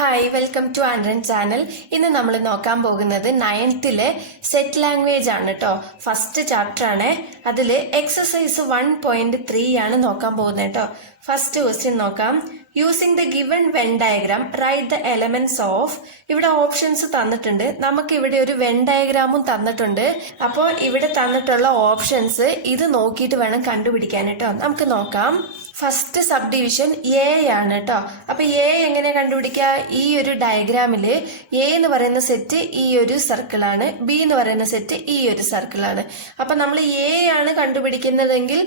Hi, welcome to ആൻഡ്രൻ channel. ഇന്ന് നമ്മൾ നോക്കാൻ പോകുന്നത് 9th സെറ്റ് ലാംഗ്വേജ് ആണ് കേട്ടോ. ഫസ്റ്റ് ചാപ്റ്റർ ആണ്. അതിൽ എക്സസൈസ് 1.3 ആണ് നോക്കാൻ പോകുന്നത് കേട്ടോ. ഫസ്റ്റ് ക്വസ്റ്റ്യൻ നോക്കാം. Using the given when diagram write the elements of. ഇവിടെ ഓപ്ഷൻസ് തന്നിട്ടുണ്ട്. നമുക്ക് ഇവിടെ ഒരു വെൻ ഡയഗ്രാമും തന്നിട്ടുണ്ട്. അപ്പോൾ ഇവിടെ തന്നിട്ടുള്ള ഓപ്ഷൻസ് ഇത് നോക്കിയിട്ട് വേണം കണ്ടുപിടിക്കാൻ കേട്ടോ. നമുക്ക് നോക്കാം. ഫസ്റ്റ് സബ് ഡിവിഷൻ എ ആണ് കേട്ടോ. അപ്പൊ എ എങ്ങനെ കണ്ടുപിടിക്കുക? ഈ ഒരു ഡയഗ്രാമില് എ എന്ന് പറയുന്ന സെറ്റ് ഈ ഒരു സർക്കിൾ ആണ്, ബി എന്ന് പറയുന്ന സെറ്റ് ഈ ഒരു സർക്കിൾ ആണ്. അപ്പൊ നമ്മൾ എ ആണ് കണ്ടുപിടിക്കുന്നതെങ്കിൽ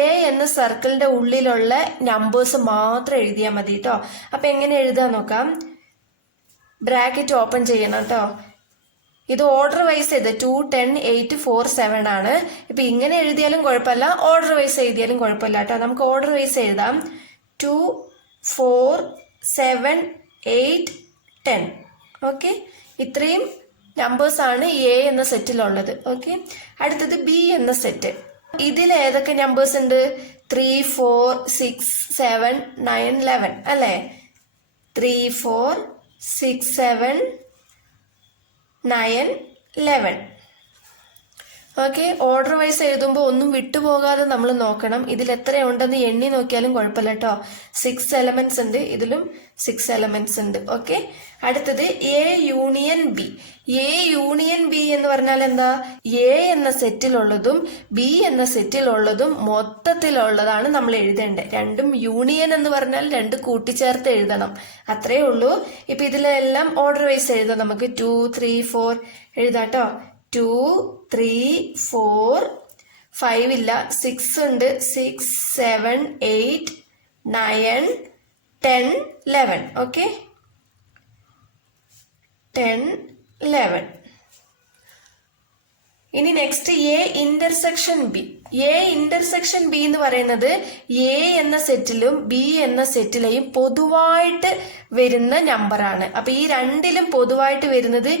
എ എന്ന സർക്കിളിന്റെ ഉള്ളിലുള്ള നമ്പേഴ്സ് മാത്രം എഴുതിയാൽ മതി കേട്ടോ. അപ്പൊ എങ്ങനെ എഴുതാൻ നോക്കാം. ബ്രാക്കറ്റ് ഓപ്പൺ ചെയ്യണം കേട്ടോ. ഇത് ഓർഡർ വൈസ് ചെയ്ത് 2, 10, 8, 4, 7 ആണ്. ഇപ്പൊ ഇങ്ങനെ എഴുതിയാലും കുഴപ്പമില്ല, ഓർഡർ വൈസ് എഴുതിയാലും കുഴപ്പമില്ല കേട്ടോ. നമുക്ക് ഓർഡർ വൈസ് എഴുതാം. 2, 4, 7, 8, 10. ഓക്കെ, ഇത്രയും നമ്പേഴ്സ് ആണ് എ എന്ന സെറ്റിലുള്ളത്. ഓക്കെ, അടുത്തത് ബി എന്ന സെറ്റ്. ഇതിൽ ഏതൊക്കെ നമ്പേഴ്സ് ഉണ്ട്? 3, 4, 6, 7, 9, 11 അല്ലേ? 3, 4, 6, 7, 9, 11. ഓക്കെ, ഓർഡർ വൈസ് എഴുതുമ്പോൾ ഒന്നും വിട്ടുപോകാതെ നമ്മൾ നോക്കണം. ഇതിൽ എത്രയുണ്ടെന്ന് എണ്ണി നോക്കിയാലും കുഴപ്പമില്ല കേട്ടോ. 6 എലമെന്റ്സ് ഉണ്ട്, ഇതിലും 6 എലമെന്റ്സ് ഉണ്ട്. ഓക്കെ, അടുത്തത് A union B. A union B എന്ന് പറഞ്ഞാൽ എന്താ? എ എന്ന സെറ്റിലുള്ളതും ബി എന്ന സെറ്റിലുള്ളതും മൊത്തത്തിലുള്ളതാണ് നമ്മൾ എഴുതേണ്ടത്. രണ്ടും യൂണിയൻ എന്ന് പറഞ്ഞാൽ രണ്ട് കൂട്ടിച്ചേർത്ത് എഴുതണം, അത്രേ ഉള്ളൂ. ഇപ്പൊ ഇതിലെല്ലാം ഓർഡർ വൈസ് എഴുതാം. നമുക്ക് 2, 3, 4 എഴുതാട്ടോ. 2, 3, 4, 5 ഇല്ല, 6 ഉണ്ട്. 6, 7, 8, 9, 10, 11. ഓക്കെ, 10, 11. ഇനി next A intersection B. A intersection B എന്ന് പറയുന്നത് എ എന്ന സെറ്റിലും ബി എന്ന സെറ്റിലെയും പൊതുവായിട്ട് വരുന്ന നമ്പറാണ്. അപ്പൊ ഈ രണ്ടിലും പൊതുവായിട്ട് വരുന്നത്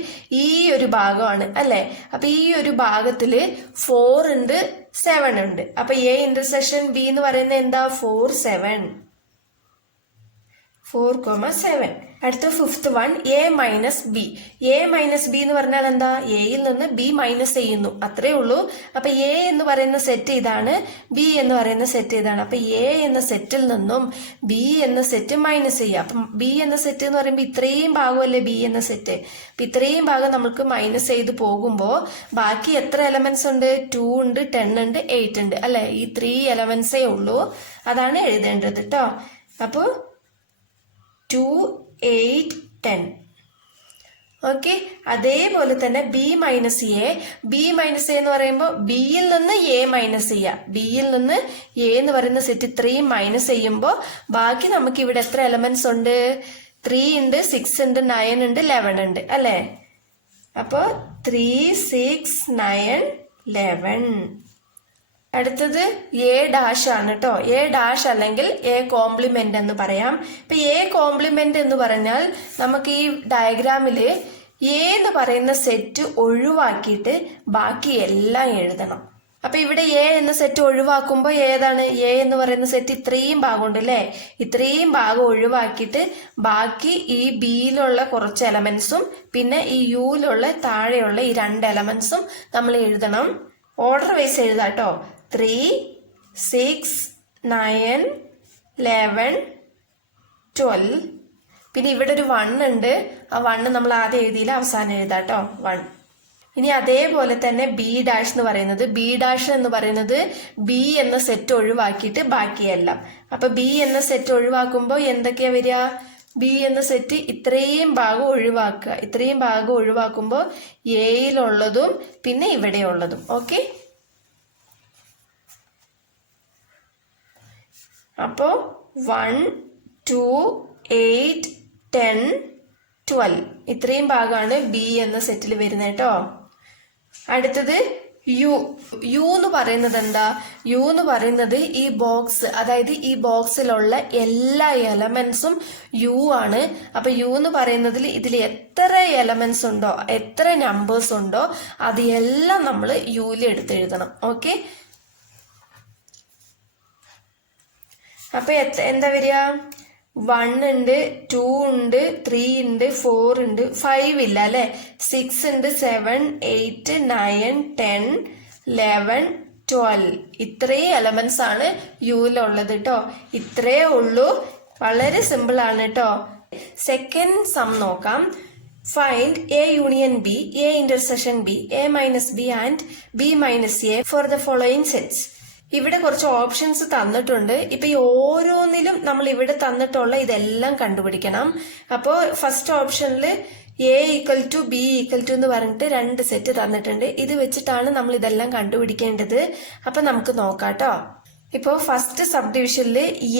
ഈ ഒരു ഭാഗമാണ് അല്ലെ? അപ്പൊ ഈ ഒരു ഭാഗത്തില് 4 ഉണ്ട്, 7 ഉണ്ട്. അപ്പൊ എ ഇന്റർസെക്ഷൻ ബി എന്ന് പറയുന്നത് എന്താ? 4, 7. 4, 7. അടുത്ത fifth one A minus B. A minus B എന്ന് പറഞ്ഞാൽ എന്താ? എയിൽ നിന്ന് ബി മൈനസ് ചെയ്യുന്നു, അത്രേ ഉള്ളൂ. അപ്പൊ എ എന്ന് പറയുന്ന സെറ്റ് ഇതാണ്, ബി എന്ന് പറയുന്ന സെറ്റ് ഇതാണ്. അപ്പൊ എ എന്ന സെറ്റിൽ നിന്നും ബി എന്ന സെറ്റ് മൈനസ് ചെയ്യുക. അപ്പം ബി എന്ന സെറ്റ് എന്ന് പറയുമ്പോൾ ഇത്രയും ഭാഗമല്ലേ ബി എന്ന സെറ്റ്. അപ്പൊ ഇത്രയും ഭാഗം നമുക്ക് മൈനസ് ചെയ്ത് പോകുമ്പോൾ ബാക്കി എത്ര എലമെന്റ്സ് ഉണ്ട്? 2 ഉണ്ട്, 10 ഉണ്ട്, 8 ഉണ്ട് അല്ലെ? ഈ 3 എലമെന്റ്സേ ഉള്ളൂ, അതാണ് എഴുതേണ്ടത് കേട്ടോ. അപ്പൊ 2, 8, 10. ഓക്കെ, അതേപോലെ തന്നെ B minus A. B minus A എന്ന് പറയുമ്പോൾ ബിയിൽ നിന്ന് എ മൈനസ് ചെയ്യുക. ബിയിൽ നിന്ന് എ എന്ന് പറയുന്ന സെറ്റ് 3 മൈനസ് ചെയ്യുമ്പോൾ ബാക്കി നമുക്ക് ഇവിടെ എത്ര എലമെന്റ്സ് ഉണ്ട്? 3 ഉണ്ട്, 6 ഉണ്ട്, 9 ഉണ്ട്, 11 ഉണ്ട് അല്ലേ? അപ്പോ 3, 6, 9, 11. അടുത്തത് എ ഡാഷ് ആണ് കേട്ടോ. എ ഡാഷ് അല്ലെങ്കിൽ എ കോംപ്ലിമെന്റ് എന്ന് പറയാം. ഇപ്പൊ എ കോംപ്ലിമെന്റ് എന്ന് പറഞ്ഞാൽ നമുക്ക് ഈ ഡയഗ്രാമില് എ എന്ന് പറയുന്ന സെറ്റ് ഒഴിവാക്കിയിട്ട് ബാക്കി എല്ലാം എഴുതണം. അപ്പൊ ഇവിടെ എ എന്ന സെറ്റ് ഒഴിവാക്കുമ്പോൾ ഏതാണ്? എ എന്ന് പറയുന്ന സെറ്റ് ഇത്രയും ഭാഗമുണ്ട് അല്ലേ? ഇത്രയും ഭാഗം ഒഴിവാക്കിയിട്ട് ബാക്കി ഈ ബിയിലുള്ള കുറച്ച് എലമെന്റ്സും പിന്നെ ഈ യുയിലുള്ള താഴെയുള്ള ഈ 2 എലമെന്റ്സും നമ്മൾ എഴുതണം. ഓർഡർ വൈസ് എഴുതാട്ടോ. 3, 6, 9, 11, 12. പിന്നെ ഇവിടെ ഒരു 1 ഉണ്ട്. ആ 1 നമ്മൾ ആദ്യം എഴുതിയില്ല, അവസാനം എഴുതാട്ടോ 1. ഇനി അതേപോലെ തന്നെ ബി ഡാഷ് എന്ന് പറയുന്നത്, ബി ഡാഷ് എന്ന് പറയുന്നത് ബി എന്ന സെറ്റ് ഒഴിവാക്കിയിട്ട് ബാക്കിയെല്ലാം. അപ്പൊ ബി എന്ന സെറ്റ് ഒഴിവാക്കുമ്പോൾ എന്തൊക്കെയാ വരിക? ബി എന്ന സെറ്റ് ഇത്രയും ഭാഗം ഒഴിവാക്കുക. ഇത്രയും ഭാഗം ഒഴിവാക്കുമ്പോൾ എയിലുള്ളതും പിന്നെ ഇവിടെ ഉള്ളതും. ഓക്കെ, അപ്പോ 1, 2, 8, 10, 12 ഇത്രയും ഭാഗമാണ് ബി എന്ന സെറ്റിൽ വരുന്നത് കേട്ടോ. അടുത്തത് യു. യു എന്ന് പറയുന്നത് എന്താ? യു എന്ന് പറയുന്നത് ഈ ബോക്സ്, അതായത് ഈ ബോക്സിലുള്ള എല്ലാ എലമെന്റ്സും യു ആണ്. അപ്പൊ യു എന്ന് പറയുന്നതിൽ ഇതിൽ എത്ര എലമെന്റ്സ് ഉണ്ടോ, എത്ര നമ്പേഴ്സ് ഉണ്ടോ അത് എല്ലാം നമ്മൾ യുയിൽ എടുത്തെഴുതണം. ഓക്കെ, അപ്പൊ എന്താ വരിക? 1 ഉണ്ട്, 2 ഉണ്ട്, 3 ഉണ്ട്, 4 ഉണ്ട്, 5 ഇല്ല അല്ലെ. 6 ഉണ്ട്, 7, 8, 9, 10, 11, 12 ഇത്രയും എലമെന്റ്സ് ആണ് യുയിലുള്ളത് കേട്ടോ. ഇത്രയേ ഉള്ളൂ. വളരെ സിമ്പിൾ ആണ് കേട്ടോ. സെക്കൻഡ് സം നോക്കാം. Find A union B, A intersection B, A minus B and B minus A for the following sets. ഇവിടെ കുറച്ച് ഓപ്ഷൻസ് തന്നിട്ടുണ്ട്. ഇപ്പൊ ഈ ഓരോന്നിലും നമ്മൾ ഇവിടെ തന്നിട്ടുള്ള ഇതെല്ലാം കണ്ടുപിടിക്കണം. അപ്പോ ഫസ്റ്റ് ഓപ്ഷനിൽ A equal to B equal to എന്ന് പറഞ്ഞിട്ട് 2 സെറ്റ് തന്നിട്ടുണ്ട്. ഇത് വെച്ചിട്ടാണ് നമ്മൾ ഇതെല്ലാം കണ്ടുപിടിക്കേണ്ടത്. അപ്പൊ നമുക്ക് നോക്കാട്ടോ. ഇപ്പോ ഫസ്റ്റ് സബ് ഡിവിഷനിൽ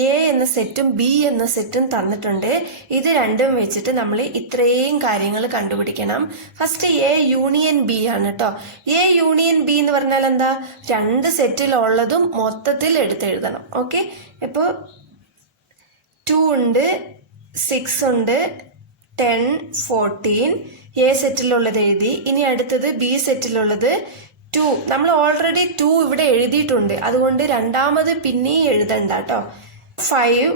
എ എന്ന സെറ്റും ബി എന്ന സെറ്റും തന്നിട്ടുണ്ട്. ഇത് രണ്ടും വെച്ചിട്ട് നമ്മൾ ഇത്രയും കാര്യങ്ങൾ കണ്ടുപിടിക്കണം. ഫസ്റ്റ് എ യൂണിയൻ ബി ആണ് കേട്ടോ. എ യൂണിയൻ ബി എന്ന് പറഞ്ഞാൽ എന്താ? 2 സെറ്റിലുള്ളതും മൊത്തത്തിൽ എടുത്തെഴുതണം. ഓക്കെ, ഇപ്പോ 2 ഉണ്ട്, 6 ഉണ്ട്, 10, 14 എ സെറ്റിലുള്ളത് എഴുതി. ഇനി അടുത്തത് ബി സെറ്റിലുള്ളത് 2. നമ്മൾ ഓൾറെഡി 2 ഇവിടെ എഴുതിയിട്ടുണ്ട്, അതുകൊണ്ട് രണ്ടാമത് പിന്നെയും എഴുതണ്ട കേട്ടോ. 5,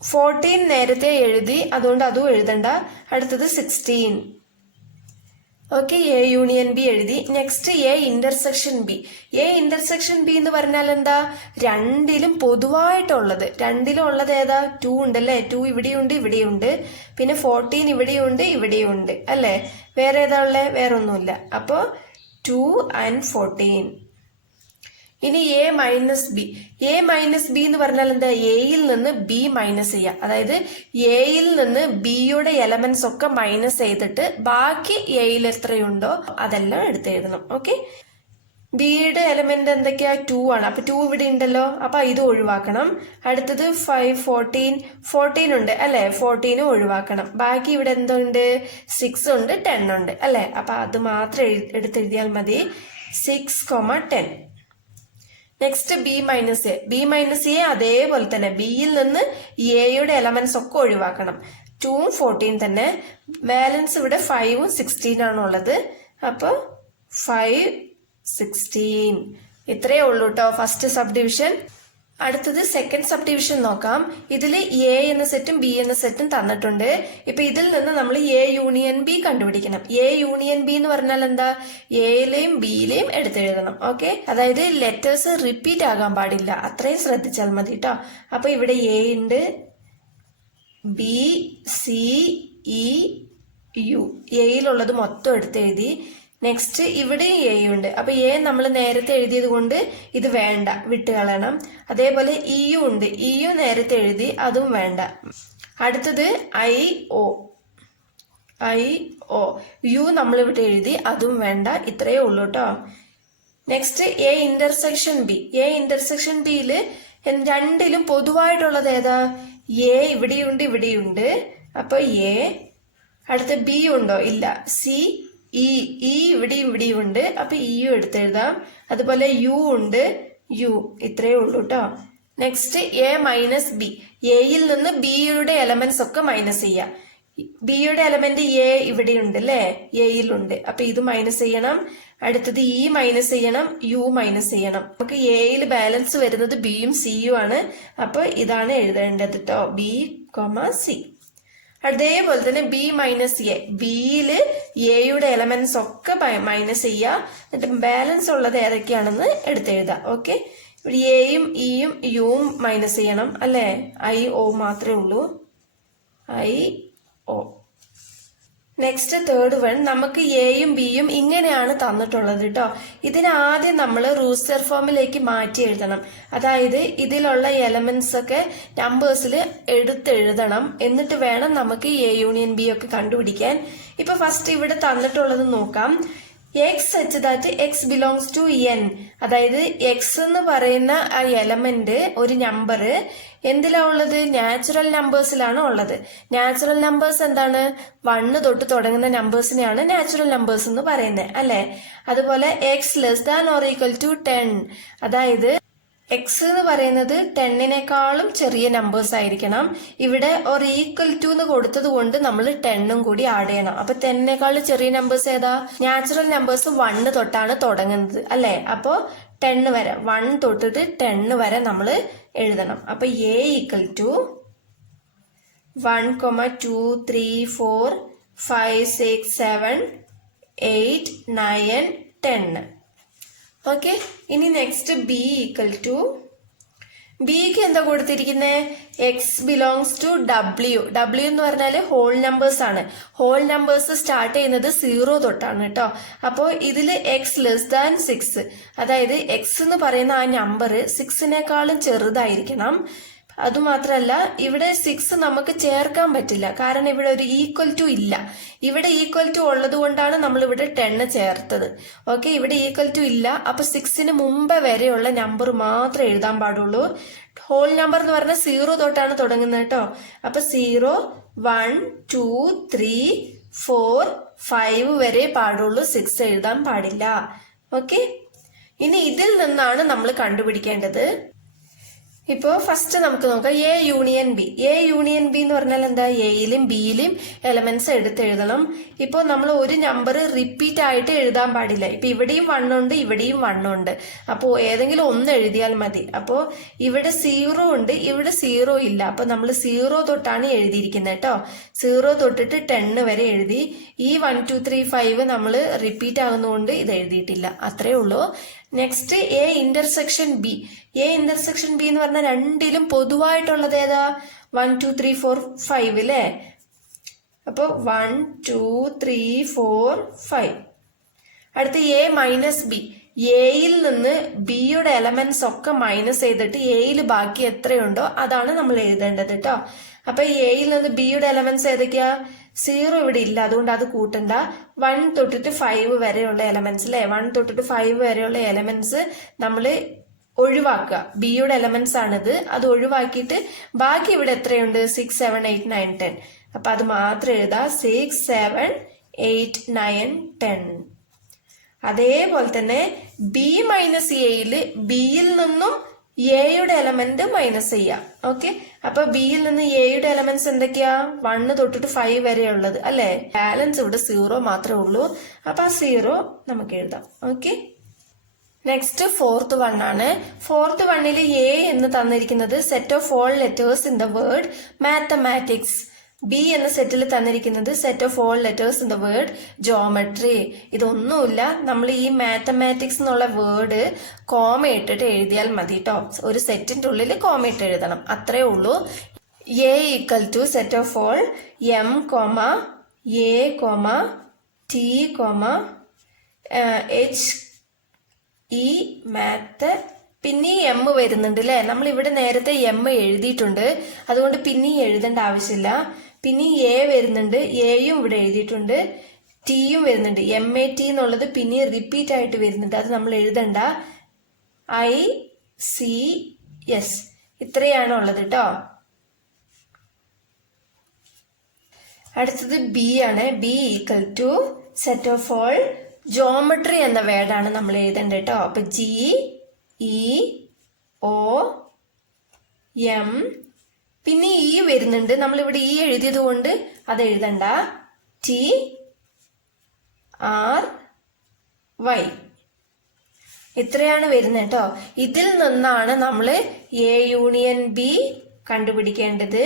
14 നേരത്തെ എഴുതി, അതുകൊണ്ട് അതും എഴുതണ്ട. അടുത്തത് 16. ഓക്കെ, എ യൂണിയൻ ബി എഴുതി. Next A intersection B. A intersection B എന്ന് പറഞ്ഞാൽ എന്താ? രണ്ടിലും പൊതുവായിട്ടുള്ളത്. രണ്ടിലും ഉള്ളത് ഏതാ? 2 ഉണ്ടല്ലേ. 2 ഇവിടെയുണ്ട്, ഇവിടെയുണ്ട്. പിന്നെ 14 ഇവിടെയുണ്ട്, ഇവിടെയുണ്ട് അല്ലേ. വേറെ ഏതാ ഉള്ളത്? വേറെ ഒന്നുമില്ല. അപ്പോ 2 and 14. ഇനി A minus B. A minus B എന്ന് പറഞ്ഞാൽ എന്താ? എയിൽ നിന്ന് ബി മൈനസ് ചെയ്യുക. അതായത് എയിൽ നിന്ന് ബിയുടെ എലമെന്റ്സ് ഒക്കെ മൈനസ് ചെയ്തിട്ട് ബാക്കി എയിൽ എത്രയുണ്ടോ അതെല്ലാം എടുത്തെഴുതണം. ഓക്കെ, ബിയുടെ എലമെന്റ് എന്തൊക്കെയാ? 2 ആണ്. അപ്പൊ 2 ഇവിടെ ഉണ്ടല്ലോ, അപ്പൊ ഇത് ഒഴിവാക്കണം. അടുത്തത് 5, 14 ഉണ്ട് അല്ലെ. 14 ഒഴിവാക്കണം. ബാക്കി ഇവിടെ എന്തുണ്ട്? 6 ഉണ്ട്, 10 ഉണ്ട് അല്ലെ. അപ്പൊ അത് മാത്രം എടുത്തെഴുതിയാൽ മതി. 6, 10. Next B minus A. B minus A അതേപോലെ തന്നെ ബിയിൽ നിന്ന് എയുടെ എലമെന്റ്സ് ഒക്കെ ഒഴിവാക്കണം. 2ഉം 14 തന്നെ. ബാലൻസ് ഇവിടെ 5ഉം 16 ആണുള്ളത്. അപ്പൊ 5, 16 ഇത്രയേ ഉള്ളൂ കേട്ടോ ഫസ്റ്റ് സബ് ഡിവിഷൻ. അടുത്തത് സെക്കൻഡ് സബ് ഡിവിഷൻ നോക്കാം. ഇതിൽ എ എന്ന സെറ്റും ബി എന്ന സെറ്റും തന്നിട്ടുണ്ട്. ഇപ്പൊ ഇതിൽ നിന്ന് നമ്മൾ എ യൂണിയൻ ബി കണ്ടുപിടിക്കണം. എ യൂണിയൻ ബി എന്ന് പറഞ്ഞാൽ എന്താ? എയിലെയും ബിയിലെയും എടുത്തെഴുതണം. ഓക്കെ, അതായത് ലെറ്റേഴ്സ് റിപ്പീറ്റ് ആകാൻ പാടില്ല, അത്രയും ശ്രദ്ധിച്ചാൽ മതി കേട്ടോ. അപ്പൊ ഇവിടെ എ ഉണ്ട്, ബി, സി, ഇ, യു. എയിലുള്ളത് മൊത്തം എടുത്തെഴുതി. നെക്സ്റ്റ് ഇവിടെ എ ഉണ്ട്. അപ്പൊ എ നമ്മൾ നേരത്തെ എഴുതിയത് കൊണ്ട് ഇത് വേണ്ട, വിട്ടുകളയണം. അതേപോലെ ഇയു ഉണ്ട്. ഇയു നേരത്തെ എഴുതി, അതും വേണ്ട. അടുത്തത് ഐ ഒ. യു നമ്മൾ ഇവിടെ എഴുതി, അതും വേണ്ട. ഇത്രയേ ഉള്ളൂ കേട്ടോ. Next A intersection B. A intersection ബിയിൽ രണ്ടിലും പൊതുവായിട്ടുള്ളത് ഏതാ? എ ഇവിടെയുണ്ട്, ഇവിടെയുണ്ട്. അപ്പൊ എ. അടുത്ത ബി ഉണ്ടോ? ഇല്ല. സി, ഇ ഇവിടെയും ഇവിടെയും ഉണ്ട്. അപ്പൊ ഇയു എടുത്തെഴുതാം. അതുപോലെ യു ഉണ്ട്, യു. ഇത്രയേ ഉള്ളൂ കേട്ടോ. Next A minus B. എയിൽ നിന്ന് ബിയുടെ എലമെന്റ്സ് ഒക്കെ മൈനസ് ചെയ്യാം. ബിയുടെ എലമെന്റ് എ ഇവിടെ ഉണ്ട് അല്ലേ, എയിലുണ്ട്. അപ്പൊ ഇത് മൈനസ് ചെയ്യണം. അടുത്തത് ഇ മൈനസ് ചെയ്യണം, യു മൈനസ് ചെയ്യണം. നമുക്ക് എയിൽ ബാലൻസ് വരുന്നത് ബിയും സിയും ആണ്. അപ്പൊ ഇതാണ് എഴുതേണ്ടത് കേട്ടോ, ബി, സി. അതേപോലെ തന്നെ ബി മൈനസ് എ. ബിയില് എയുടെ എലമെന്റ്സ് ഒക്കെ മൈനസ് ചെയ്യുക. എന്നിട്ട് ബാലൻസ് ഉള്ളത് ഏതൊക്കെയാണെന്ന് എടുത്തെഴുതാം. ഓക്കെ, ഇവിടെ എയും ഇയും യുവും മൈനസ് ചെയ്യണം അല്ലെ. ഐ ഒ മാത്രമേ ഉള്ളൂ, I O. Next third one. നമുക്ക് എയും ബിയും ഇങ്ങനെയാണ് തന്നിട്ടുള്ളത് കേട്ടോ. ഇതിന് ആദ്യം നമ്മൾ റൂസ്റ്റർ ഫോമിലേക്ക് മാറ്റി എഴുതണം. അതായത് ഇതിലുള്ള എലമെന്റ്സ് ഒക്കെ നമ്പേഴ്സിൽ എടുത്തെഴുതണം. എന്നിട്ട് വേണം നമുക്ക് എ യൂണിയൻ ബി ഒക്കെ കണ്ടുപിടിക്കാൻ. ഇപ്പൊ ഫസ്റ്റ് ഇവിടെ തന്നിട്ടുള്ളത് നോക്കാം. X such that X belongs to N. അതായത് എക്സ് എന്ന് പറയുന്ന ആ എലമെന്റ്, ഒരു നമ്പർ എന്തിലാ ഉള്ളത്? നാച്ചുറൽ നമ്പേഴ്സിലാണ് ഉള്ളത്. നാച്ചുറൽ നമ്പേഴ്സ് എന്താണ്? 1 തൊട്ട് തുടങ്ങുന്ന നമ്പേഴ്സിനെയാണ് നാച്ചുറൽ നമ്പേഴ്സ് എന്ന് പറയുന്നത് അല്ലെ. അതുപോലെ X less than or equal to 10. അതായത് എക്സ് എന്ന് പറയുന്നത് 10നേക്കാളും ചെറിയ നമ്പേഴ്സ് ആയിരിക്കണം. ഇവിടെ ഒരു ഈക്വൽ ടു എന്ന് കൊടുത്തത് കൊണ്ട് നമ്മൾ 10ഉം കൂടി ആഡ് ചെയ്യണം. അപ്പൊ 10നേക്കാളും ചെറിയ നമ്പേഴ്സ് ഏതാ? നാച്ചുറൽ നമ്പേഴ്സ് 1 തൊട്ടാണ് തുടങ്ങുന്നത് അല്ലെ. അപ്പോ 10 വരെ, 1 തൊട്ടിട്ട് 10 വരെ നമ്മൾ എഴുതണം. അപ്പൊ എ ഈക്വൽ ടു 1, 2, 3, 4, 5, 6, 7, 8, 9, 10. ഓക്കെ, ഇനി നെക്സ്റ്റ് ബി ഈക്വൽ ടു, ബിക്ക് എന്താ കൊടുത്തിരിക്കുന്നത്? X belongs to W. W എന്ന് പറഞ്ഞാൽ ഹോൾ നമ്പേഴ്സ് ആണ്. ഹോൾ നമ്പേഴ്സ് സ്റ്റാർട്ട് ചെയ്യുന്നത് 0 തൊട്ടാണ് കേട്ടോ. അപ്പോൾ ഇതിൽ എക്സ് ലെസ് ദാൻ 6, അതായത് എക്സ് എന്ന് പറയുന്ന ആ നമ്പർ 6നേക്കാളും ചെറുതായിരിക്കണം. അതുമാത്രമല്ല ഇവിടെ 6 നമുക്ക് ചേർക്കാൻ പറ്റില്ല, കാരണം ഇവിടെ ഒരു ഈക്വൽ ടു ഇല്ല. ഇവിടെ ഈക്വൽ ടു ഉള്ളത് കൊണ്ടാണ് നമ്മൾ ഇവിടെ 10 ചേർത്തത്. ഓക്കെ, ഇവിടെ ഈക്വൽ ടു ഇല്ല. അപ്പൊ 6ന് മുമ്പ് വരെയുള്ള നമ്പർ മാത്രമേ എഴുതാൻ പാടുള്ളൂ. ഹോൾ നമ്പർ എന്ന് പറഞ്ഞാൽ 0 തൊട്ടാണ് തുടങ്ങുന്നത് കേട്ടോ. അപ്പൊ 0, 1, 2, 3, 4, 5 വരെ പാടുള്ളൂ, 6 എഴുതാൻ പാടില്ല. ഓക്കെ, ഇനി ഇതിൽ നിന്നാണ് നമ്മൾ കണ്ടുപിടിക്കേണ്ടത്. ഇപ്പോ ഫസ്റ്റ് നമുക്ക് നോക്കാം A union B. A union B എന്ന് പറഞ്ഞാൽ എന്താ? എയിലും ബിയിലും എലമെന്റ്സ് എടുത്തെഴുതണം. ഇപ്പോ നമ്മൾ ഒരു നമ്പർ റിപ്പീറ്റ് ആയിട്ട് എഴുതാൻ പാടില്ല. ഇപ്പൊ ഇവിടെയും 1 ഉണ്ട്, ഇവിടെയും 1 ഉണ്ട്. അപ്പോ ഏതെങ്കിലും ഒന്ന് എഴുതിയാൽ മതി. അപ്പോ ഇവിടെ 0 ഉണ്ട്, ഇവിടെ 0 ഇല്ല. അപ്പൊ നമ്മൾ 0 തൊട്ടാണ് എഴുതിയിരിക്കുന്നത് കേട്ടോ. 0 തൊട്ടിട്ട് 10 വരെ എഴുതി. ഈ 1, 2, 3, 5 നമ്മൾ റിപ്പീറ്റ് ആകുന്നതുകൊണ്ട് ഇത് എഴുതിയിട്ടില്ല. അത്രേ ഉള്ളൂ. Next A intersection B. A intersection B എന്ന് പറഞ്ഞാൽ രണ്ടിലും പൊതുവായിട്ടുള്ളത് ഏതാ? 1, 2, 3, 4, 5 അല്ലേ? അപ്പൊ 1, 2, 3, 4, 5. അടുത്ത് എ മൈനസ് ബി. എയിൽ നിന്ന് ബിയുടെ എലമെന്റ്സ് ഒക്കെ മൈനസ് ചെയ്തിട്ട് എയിൽ ബാക്കി എത്രയുണ്ടോ അതാണ് നമ്മൾ എഴുതേണ്ടത് കേട്ടോ. അപ്പൊ എയിൽ നിന്ന് ബിയുടെ എലമെന്റ്സ് ഏതൊക്കെയാ? 0 ഇവിടെ ഇല്ല, അതുകൊണ്ട് അത് കൂട്ടണ്ട. 1 തൊട്ടിട്ട് 5 വരെയുള്ള എലമെന്റ്സ് അല്ലെ? 1 തൊട്ടിട്ട് 5 വരെയുള്ള എലമെന്റ്സ് നമ്മൾ ഒഴിവാക്കുക. ബിയുടെ എലമെന്റ്സ് ആണിത്. അത് ഒഴിവാക്കിയിട്ട് ബാക്കി ഇവിടെ എത്രയുണ്ട്? 6, 7, 8, 9, 10. അപ്പൊ അത് മാത്രം എഴുതാ. 6, 7, 8, 9, 10. അതേപോലെ തന്നെ ബി മൈനസ് എയില് ബിയിൽ നിന്നും എയുടെ എലമെന്റ് മൈനസ് ചെയ്യാം. ഓക്കെ, അപ്പൊ ബിയിൽ നിന്ന് എയുടെ എലമെന്റ്സ് എന്തൊക്കെയാ? 1 തൊട്ടിട്ട് 5 വരെ ഉള്ളത് അല്ലെ? ബാലൻസ് ഇവിടെ 0 മാത്രമേ ഉള്ളൂ. അപ്പൊ ആ 0 നമുക്ക് എഴുതാം. ഓക്കെ, നെക്സ്റ്റ് ഫോർത്ത് 1 ആണ്. ഫോർത്ത് 1ല് എ എന്ന് തന്നിരിക്കുന്നത് set of all letters in the word mathematics. B എന്ന സെറ്റിൽ തന്നിരിക്കുന്നത് set of all letters in the word geometry. ഇതൊന്നുമില്ല, നമ്മൾ ഈ മാത്തമാറ്റിക്സ് എന്നുള്ള വേർഡ് കോമ ഇട്ടിട്ട് എഴുതിയാൽ മതി കേട്ടോ. ഒരു സെറ്റിന്റെ ഉള്ളിൽ കോമ ഇട്ട് എഴുതണം, അത്രേ ഉള്ളൂ. A equal to set of all M comma A comma T comma H ഈ മാത്ത്. പിന്നെ എം വരുന്നുണ്ട് അല്ലെ? നമ്മൾ ഇവിടെ നേരത്തെ എം എഴുതിയിട്ടുണ്ട്, അതുകൊണ്ട് പിന്നെ എഴുതേണ്ട ആവശ്യമില്ല. പിന്നെ എ വരുന്നുണ്ട്, എയും ഇവിടെ എഴുതിയിട്ടുണ്ട്. ടിയും വരുന്നുണ്ട്, MAT എന്നുള്ളത് പിന്നെ റിപ്പീറ്റ് ആയിട്ട് വരുന്നുണ്ട്, അത് നമ്മൾ എഴുതണ്ട. ICS ഇത്രയാണ് ഉള്ളത് കേട്ടോ. അടുത്തത് ബി ആണ്. B equal to set of all geometry എന്ന വേർഡാണ് നമ്മൾ എഴുതേണ്ടത് കേട്ടോ. അപ്പൊ GEOM പിന്നെ ഈ വരുന്നുണ്ട്, നമ്മൾ ഇവിടെ ഈ എഴുതിയത് കൊണ്ട് അത് എഴുതണ്ട. TRY ഇത്രയാണ് വരുന്നത് കേട്ടോ. ഇതിൽ നിന്നാണ് നമ്മൾ എ യൂണിയൻ ബി കണ്ടുപിടിക്കേണ്ടത്.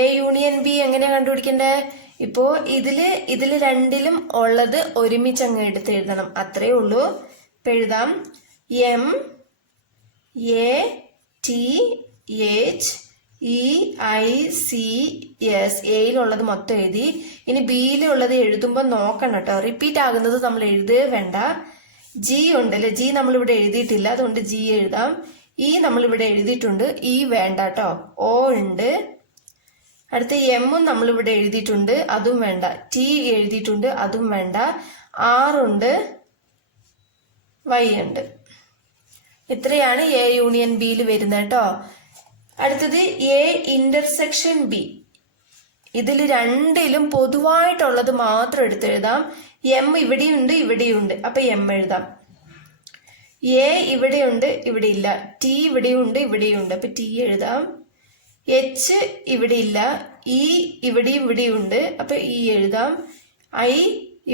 എ യൂണിയൻ ബി എങ്ങനെയാ കണ്ടുപിടിക്കേണ്ടത്? ഇപ്പോ ഇതില് രണ്ടിലും ഉള്ളത് ഒരുമിച്ച് അങ്ങ് എടുത്ത് എഴുതണം, അത്രേ ഉള്ളൂ. ഇപ്പൊ എഴുതാം MATHEICS. എയിലുള്ളത് മൊത്തം എഴുതി. ഇനി ബിയിലുള്ളത് എഴുതുമ്പോൾ നോക്കണം കേട്ടോ, റിപ്പീറ്റ് ആകുന്നത് നമ്മൾ എഴുതുക വേണ്ട. ജി ഉണ്ടല്ലേ, ജി നമ്മളിവിടെ എഴുതിയിട്ടില്ല, അതുകൊണ്ട് ജി എഴുതാം. ഇ നമ്മളിവിടെ എഴുതിയിട്ടുണ്ട്, ഇ വേണ്ട കേട്ടോ. O ഉണ്ട്. അടുത്ത എമ്മും നമ്മളിവിടെ എഴുതിയിട്ടുണ്ട്, അതും വേണ്ട. ടി എഴുതിയിട്ടുണ്ട്, അതും വേണ്ട. R ഉണ്ട്, Y ഉണ്ട്. ഇത്രയാണ് എ യൂണിയൻ ബിയിൽ വരുന്നത് കേട്ടോ. അടുത്തത് എ ഇന്റർസെക്ഷൻ ബി. ഇതിൽ രണ്ടിലും പൊതുവായിട്ടുള്ളത് മാത്രം എടുത്തെഴുതാം. എം ഇവിടെയുണ്ട്, ഇവിടെയുണ്ട്, അപ്പൊ എം എഴുതാം. എ ഇവിടെയുണ്ട്, ഇവിടെ ഇല്ല. ടി ഇവിടെയുണ്ട്, ഇവിടെയുണ്ട്, അപ്പൊ ടി എഴുതാം. എച്ച് ഇവിടെ ഇല്ല. ഇ ഇവിടെയും ഇവിടെയുണ്ട്, അപ്പൊ ഇ എഴുതാം. ഐ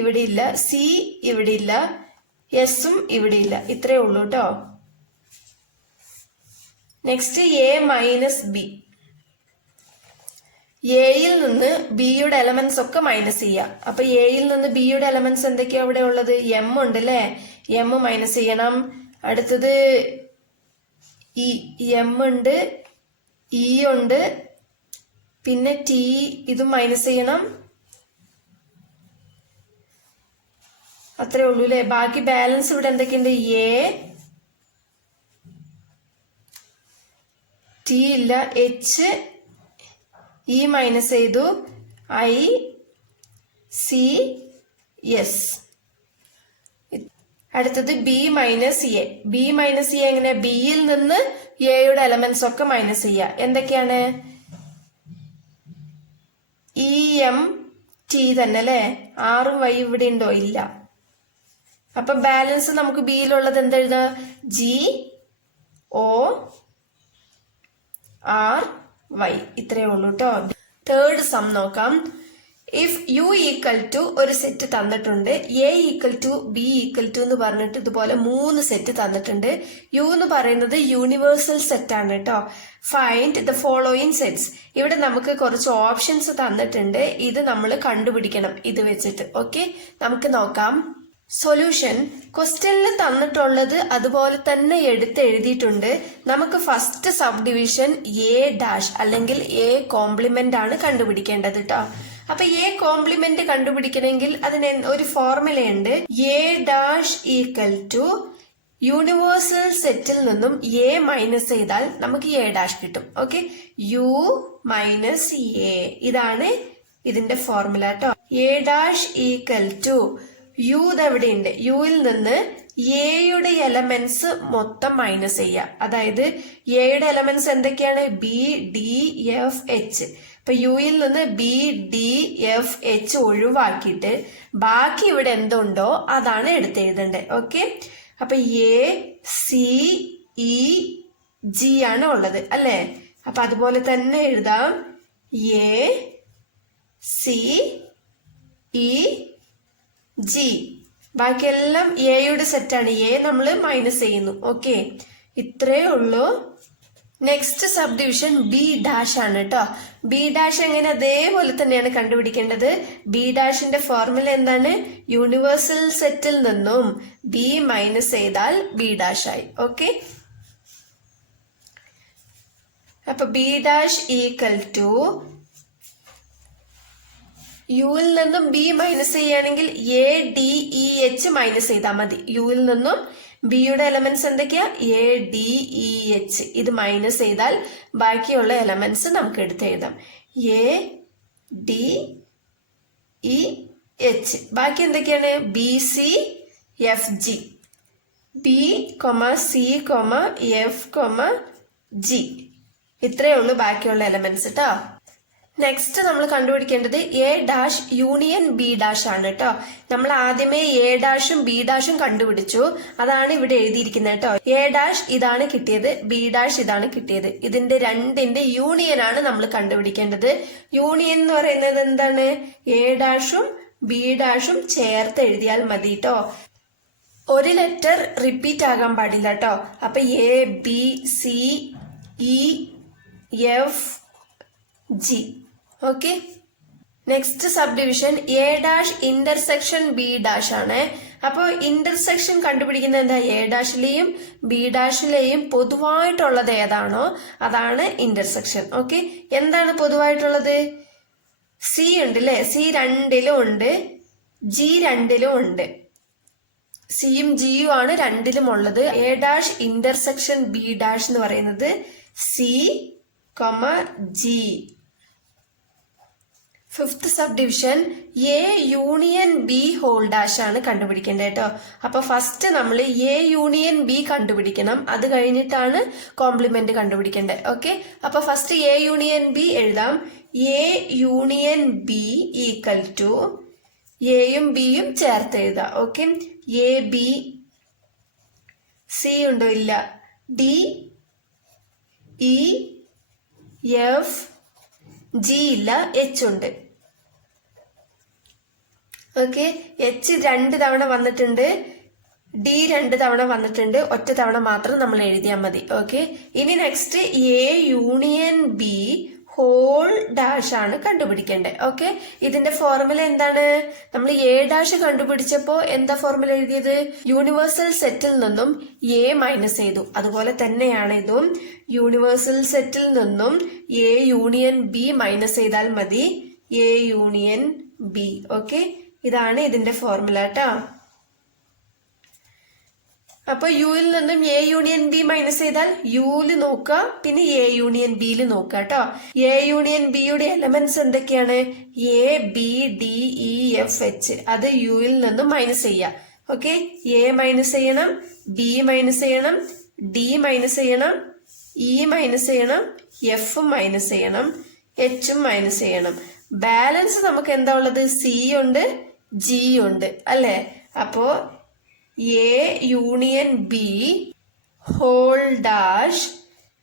ഇവിടെ ഇല്ല. സി ഇവിടെ ഇല്ല. എസും ഇവിടെ ഇല്ല. ഇത്രേ ഉള്ളൂ കേട്ടോ. Next A minus B. എയിൽ നിന്ന് ബിയുടെ എലമെന്റ്സ് ഒക്കെ മൈനസ് ചെയ്യാം. അപ്പൊ എയിൽ നിന്ന് ബിയുടെ എലമെന്റ്സ് എന്തൊക്കെയാ അവിടെ ഉള്ളത്? എം ഉണ്ട് അല്ലേ, എം മൈനസ് ചെയ്യണം. അടുത്തത് എം ഉണ്ട്, ഇ ഉണ്ട്, പിന്നെ ടി ഇതും മൈനസ് ചെയ്യണം. അത്രേ ഉള്ളൂ അല്ലെ. ബാക്കി ബാലൻസ് ഇവിടെ എന്തൊക്കെയുണ്ട്? എ, ടി ഇല്ല, എച്ച്, ഇ മൈനസ് ചെയ്തു, ഐ, സി, എസ്. അടുത്തത് B minus A. B minus A എങ്ങനെ? ബിയിൽ നിന്ന് എയുടെ എലമെന്റ്സ് ഒക്കെ മൈനസ് ചെയ്യുക. എന്തൊക്കെയാണ്? ഇ, എം, ടി തന്നെ അല്ലെ. ആറും വൈ ഇവിടെ ഉണ്ടോ? ഇല്ല. അപ്പൊ ബാലൻസ് നമുക്ക് ബിയിലുള്ളത് എന്തെഴുതാ? G, O, R, Y. ഇത്രയേ ഉള്ളൂ കേട്ടോ. തേർഡ് സം നോക്കാം. ഇഫ് യു ഈക്വൽ ടു ഒരു സെറ്റ് തന്നിട്ടുണ്ട്, A equal to B equal to എന്ന് പറഞ്ഞിട്ട് ഇതുപോലെ 3 സെറ്റ് തന്നിട്ടുണ്ട്. യു എന്ന് പറയുന്നത് യൂണിവേഴ്സൽ സെറ്റ് ആണ് കേട്ടോ. Find the following sets. ഇവിടെ നമുക്ക് കുറച്ച് ഓപ്ഷൻസ് തന്നിട്ടുണ്ട്, ഇത് നമ്മൾ കണ്ടുപിടിക്കണം ഇത് വെച്ചിട്ട്. ഓക്കെ, നമുക്ക് നോക്കാം. സൊല്യൂഷൻ ക്വസ്റ്റ്യനിൽ തന്നിട്ടുള്ളത് അതുപോലെ തന്നെ എടുത്ത് എഴുതിയിട്ടുണ്ട്. നമുക്ക് first sub division A dash അല്ലെങ്കിൽ എ കോംപ്ലിമെന്റ് ആണ് കണ്ടുപിടിക്കേണ്ടത് കേട്ടോ. അപ്പൊ എ കോംപ്ലിമെന്റ് കണ്ടുപിടിക്കണമെങ്കിൽ അതിന് ഒരു ഫോർമുലയുണ്ട്. A dash equal to universal സെറ്റിൽ നിന്നും എ മൈനസ് ചെയ്താൽ നമുക്ക് എ ഡാഷ് കിട്ടും. ഓക്കെ, യു മൈനസ് എ, ഇതാണ് ഇതിന്റെ ഫോർമുല കേട്ടോ. A dash equal to U എവിടെയുണ്ട്? യുയിൽ നിന്ന് എയുടെ എലമെന്റ്സ് മൊത്തം മൈനസ് ചെയ്യുക. അതായത് എയുടെ എലമെന്റ്സ് എന്തൊക്കെയാണ്? B, D, F, H. അപ്പൊ യുയിൽ നിന്ന് ബി, ഡി, എഫ്, എച്ച് ഒഴിവാക്കിയിട്ട് ബാക്കി ഇവിടെ എന്തുണ്ടോ അതാണ് എടുത്തെഴുതേണ്ടത്. ഓക്കെ, അപ്പൊ എ, സി, ഇ, ജി ആണ് ഉള്ളത് അല്ലെ. അപ്പൊ അതുപോലെ തന്നെ എഴുതാം. A, C, E, G. ബാക്കിയെല്ലാം എയുടെ സെറ്റാണ്. എ നമ്മൾ മൈനസ് ചെയ്യുന്നു. ഓക്കെ, ഇത്രേ ഉള്ളൂ. Next sub division B dash ആണ് കേട്ടോ. ബി ഡാഷ് എങ്ങനെ? അതേപോലെ തന്നെയാണ് കണ്ടുപിടിക്കേണ്ടത്. ബി ഡാഷിന്റെ ഫോർമുല എന്താണ്? യൂണിവേഴ്സൽ സെറ്റിൽ നിന്നും ബി മൈനസ് ചെയ്താൽ ബി ഡാഷ് ആയി. ഓക്കെ, അപ്പൊ ബി ഡാഷ് ഈക്വൽ ടു യുയിൽ നിന്നും ബി മൈനസ് ചെയ്യുകയാണെങ്കിൽ A, D, E, H minus ചെയ്താൽ മതി. യുയിൽ നിന്നും ബിയുടെ എലമെന്റ്സ് എന്തൊക്കെയാ? A, D, E, H. ഇത് മൈനസ് ചെയ്താൽ ബാക്കിയുള്ള എലമെന്റ്സ് നമുക്ക് എടുത്ത് എഴുതാം. A, D, E, H. ബാക്കി എന്തൊക്കെയാണ്? B, C, F, G. B, C, F, G. ഇത്രയേ ഉള്ളൂ ബാക്കിയുള്ള എലമെന്റ്സ് കേട്ടോ. നെക്സ്റ്റ് നമ്മൾ കണ്ടുപിടിക്കേണ്ടത് A dash union B dash ആണ് കേട്ടോ. നമ്മൾ ആദ്യമേ എ ഡാഷും ബി ഡാഷും കണ്ടുപിടിച്ചു, അതാണ് ഇവിടെ എഴുതിയിരിക്കുന്നത് കേട്ടോ. എ ഡാഷ് ഇതാണ് കിട്ടിയത്, ബി ഡാഷ് ഇതാണ് കിട്ടിയത്. ഇതിന്റെ രണ്ടിന്റെ യൂണിയൻ ആണ് നമ്മൾ കണ്ടുപിടിക്കേണ്ടത്. യൂണിയൻ എന്ന് പറയുന്നത് എന്താണ്? എ ഡാഷും ബി ഡാഷും ചേർത്ത് എഴുതിയാൽ മതി കേട്ടോ. ഒരു ലെറ്റർ റിപ്പീറ്റ് ആകാൻ പാടില്ല കേട്ടോ. അപ്പൊ A, B, C, E, F, G. Okay, next sub division A dash intersection B dash ആണ്. അപ്പോൾ ഇന്റർസെക്ഷൻ കണ്ടുപിടിക്കുന്നത് എന്താ? എ ഡാഷിലെയും ബി ഡാഷിലെയും പൊതുവായിട്ടുള്ളത് ഏതാണോ അതാണ് ഇന്റർസെക്ഷൻ. ഓക്കെ, എന്താണ് പൊതുവായിട്ടുള്ളത്? സി ഉണ്ട് അല്ലെ. സി രണ്ടിലും ഉണ്ട്, ജി രണ്ടിലും ഉണ്ട്. സിയും ജിയും ആണ് രണ്ടിലും ഉള്ളത്. A dash intersection B dash എന്ന് പറയുന്നത് C, G. Fifth sub division A union B whole dash ആണ് കണ്ടുപിടിക്കേണ്ടത് കേട്ടോ. അപ്പൊ ഫസ്റ്റ് നമ്മൾ എ യൂണിയൻ ബി കണ്ടുപിടിക്കണം, അത് കഴിഞ്ഞിട്ടാണ് കോംപ്ലിമെന്റ് കണ്ടുപിടിക്കേണ്ടത്. ഓക്കെ, അപ്പൊ ഫസ്റ്റ് എ യൂണിയൻ ബി എഴുതാം. A union B equal to എയും ബിയും ചേർത്ത് എഴുതാം. ഓക്കെ, എ, ബി, സി ഉണ്ടോ? ഇല്ല. ഡി, ഇ, എഫ്, ജി ഇല്ല, എച്ച് ഉണ്ട്. ഓക്കെ, എച്ച് 2 തവണ വന്നിട്ടുണ്ട്, ഡി 2 തവണ വന്നിട്ടുണ്ട്, ഒറ്റ തവണ മാത്രം നമ്മൾ എഴുതിയാൽ മതി. ഓക്കെ, ഇനി next A union B whole dash ആണ് കണ്ടുപിടിക്കേണ്ടത്. ഓക്കെ, ഇതിന്റെ ഫോർമുല എന്താണ്? നമ്മൾ എ ഡാഷ് കണ്ടുപിടിച്ചപ്പോ എന്താ ഫോർമുല എഴുതിയത്? യൂണിവേഴ്സൽ സെറ്റിൽ നിന്നും എ മൈനസ് ചെയ്തു. അതുപോലെ തന്നെയാണ് ഇതും. യൂണിവേഴ്സൽ സെറ്റിൽ നിന്നും എ യൂണിയൻ ബി മൈനസ് ചെയ്താൽ മതി. A union B. ഓക്കെ, ഇതാണ് ഇതിന്റെ ഫോർമുല കേട്ടോ. അപ്പൊ യുയിൽ നിന്നും എ യൂണിയൻ ബി മൈനസ് ചെയ്താൽ യുല് നോക്കുക, പിന്നെ എ യൂണിയൻ ബിയിൽ നോക്കുക കേട്ടോ. എ യൂണിയൻ ബിയുടെ എലമെന്റ്സ് എന്തൊക്കെയാണ്? A B D E F H. അത് യുയിൽ നിന്നും മൈനസ് ചെയ്യുക. ഓക്കെ, എ മൈനസ് ചെയ്യണം, ബി മൈനസ് ചെയ്യണം, ഡി മൈനസ് ചെയ്യണം, ഇ മൈനസ് ചെയ്യണം, എഫ് മൈനസ് ചെയ്യണം, എച്ചും മൈനസ് ചെയ്യണം. ബാലൻസ് നമുക്ക് എന്താ ഉള്ളത്? സി ഉണ്ട്, ജി ഉണ്ട് അല്ലെ? അപ്പോ A union B whole dash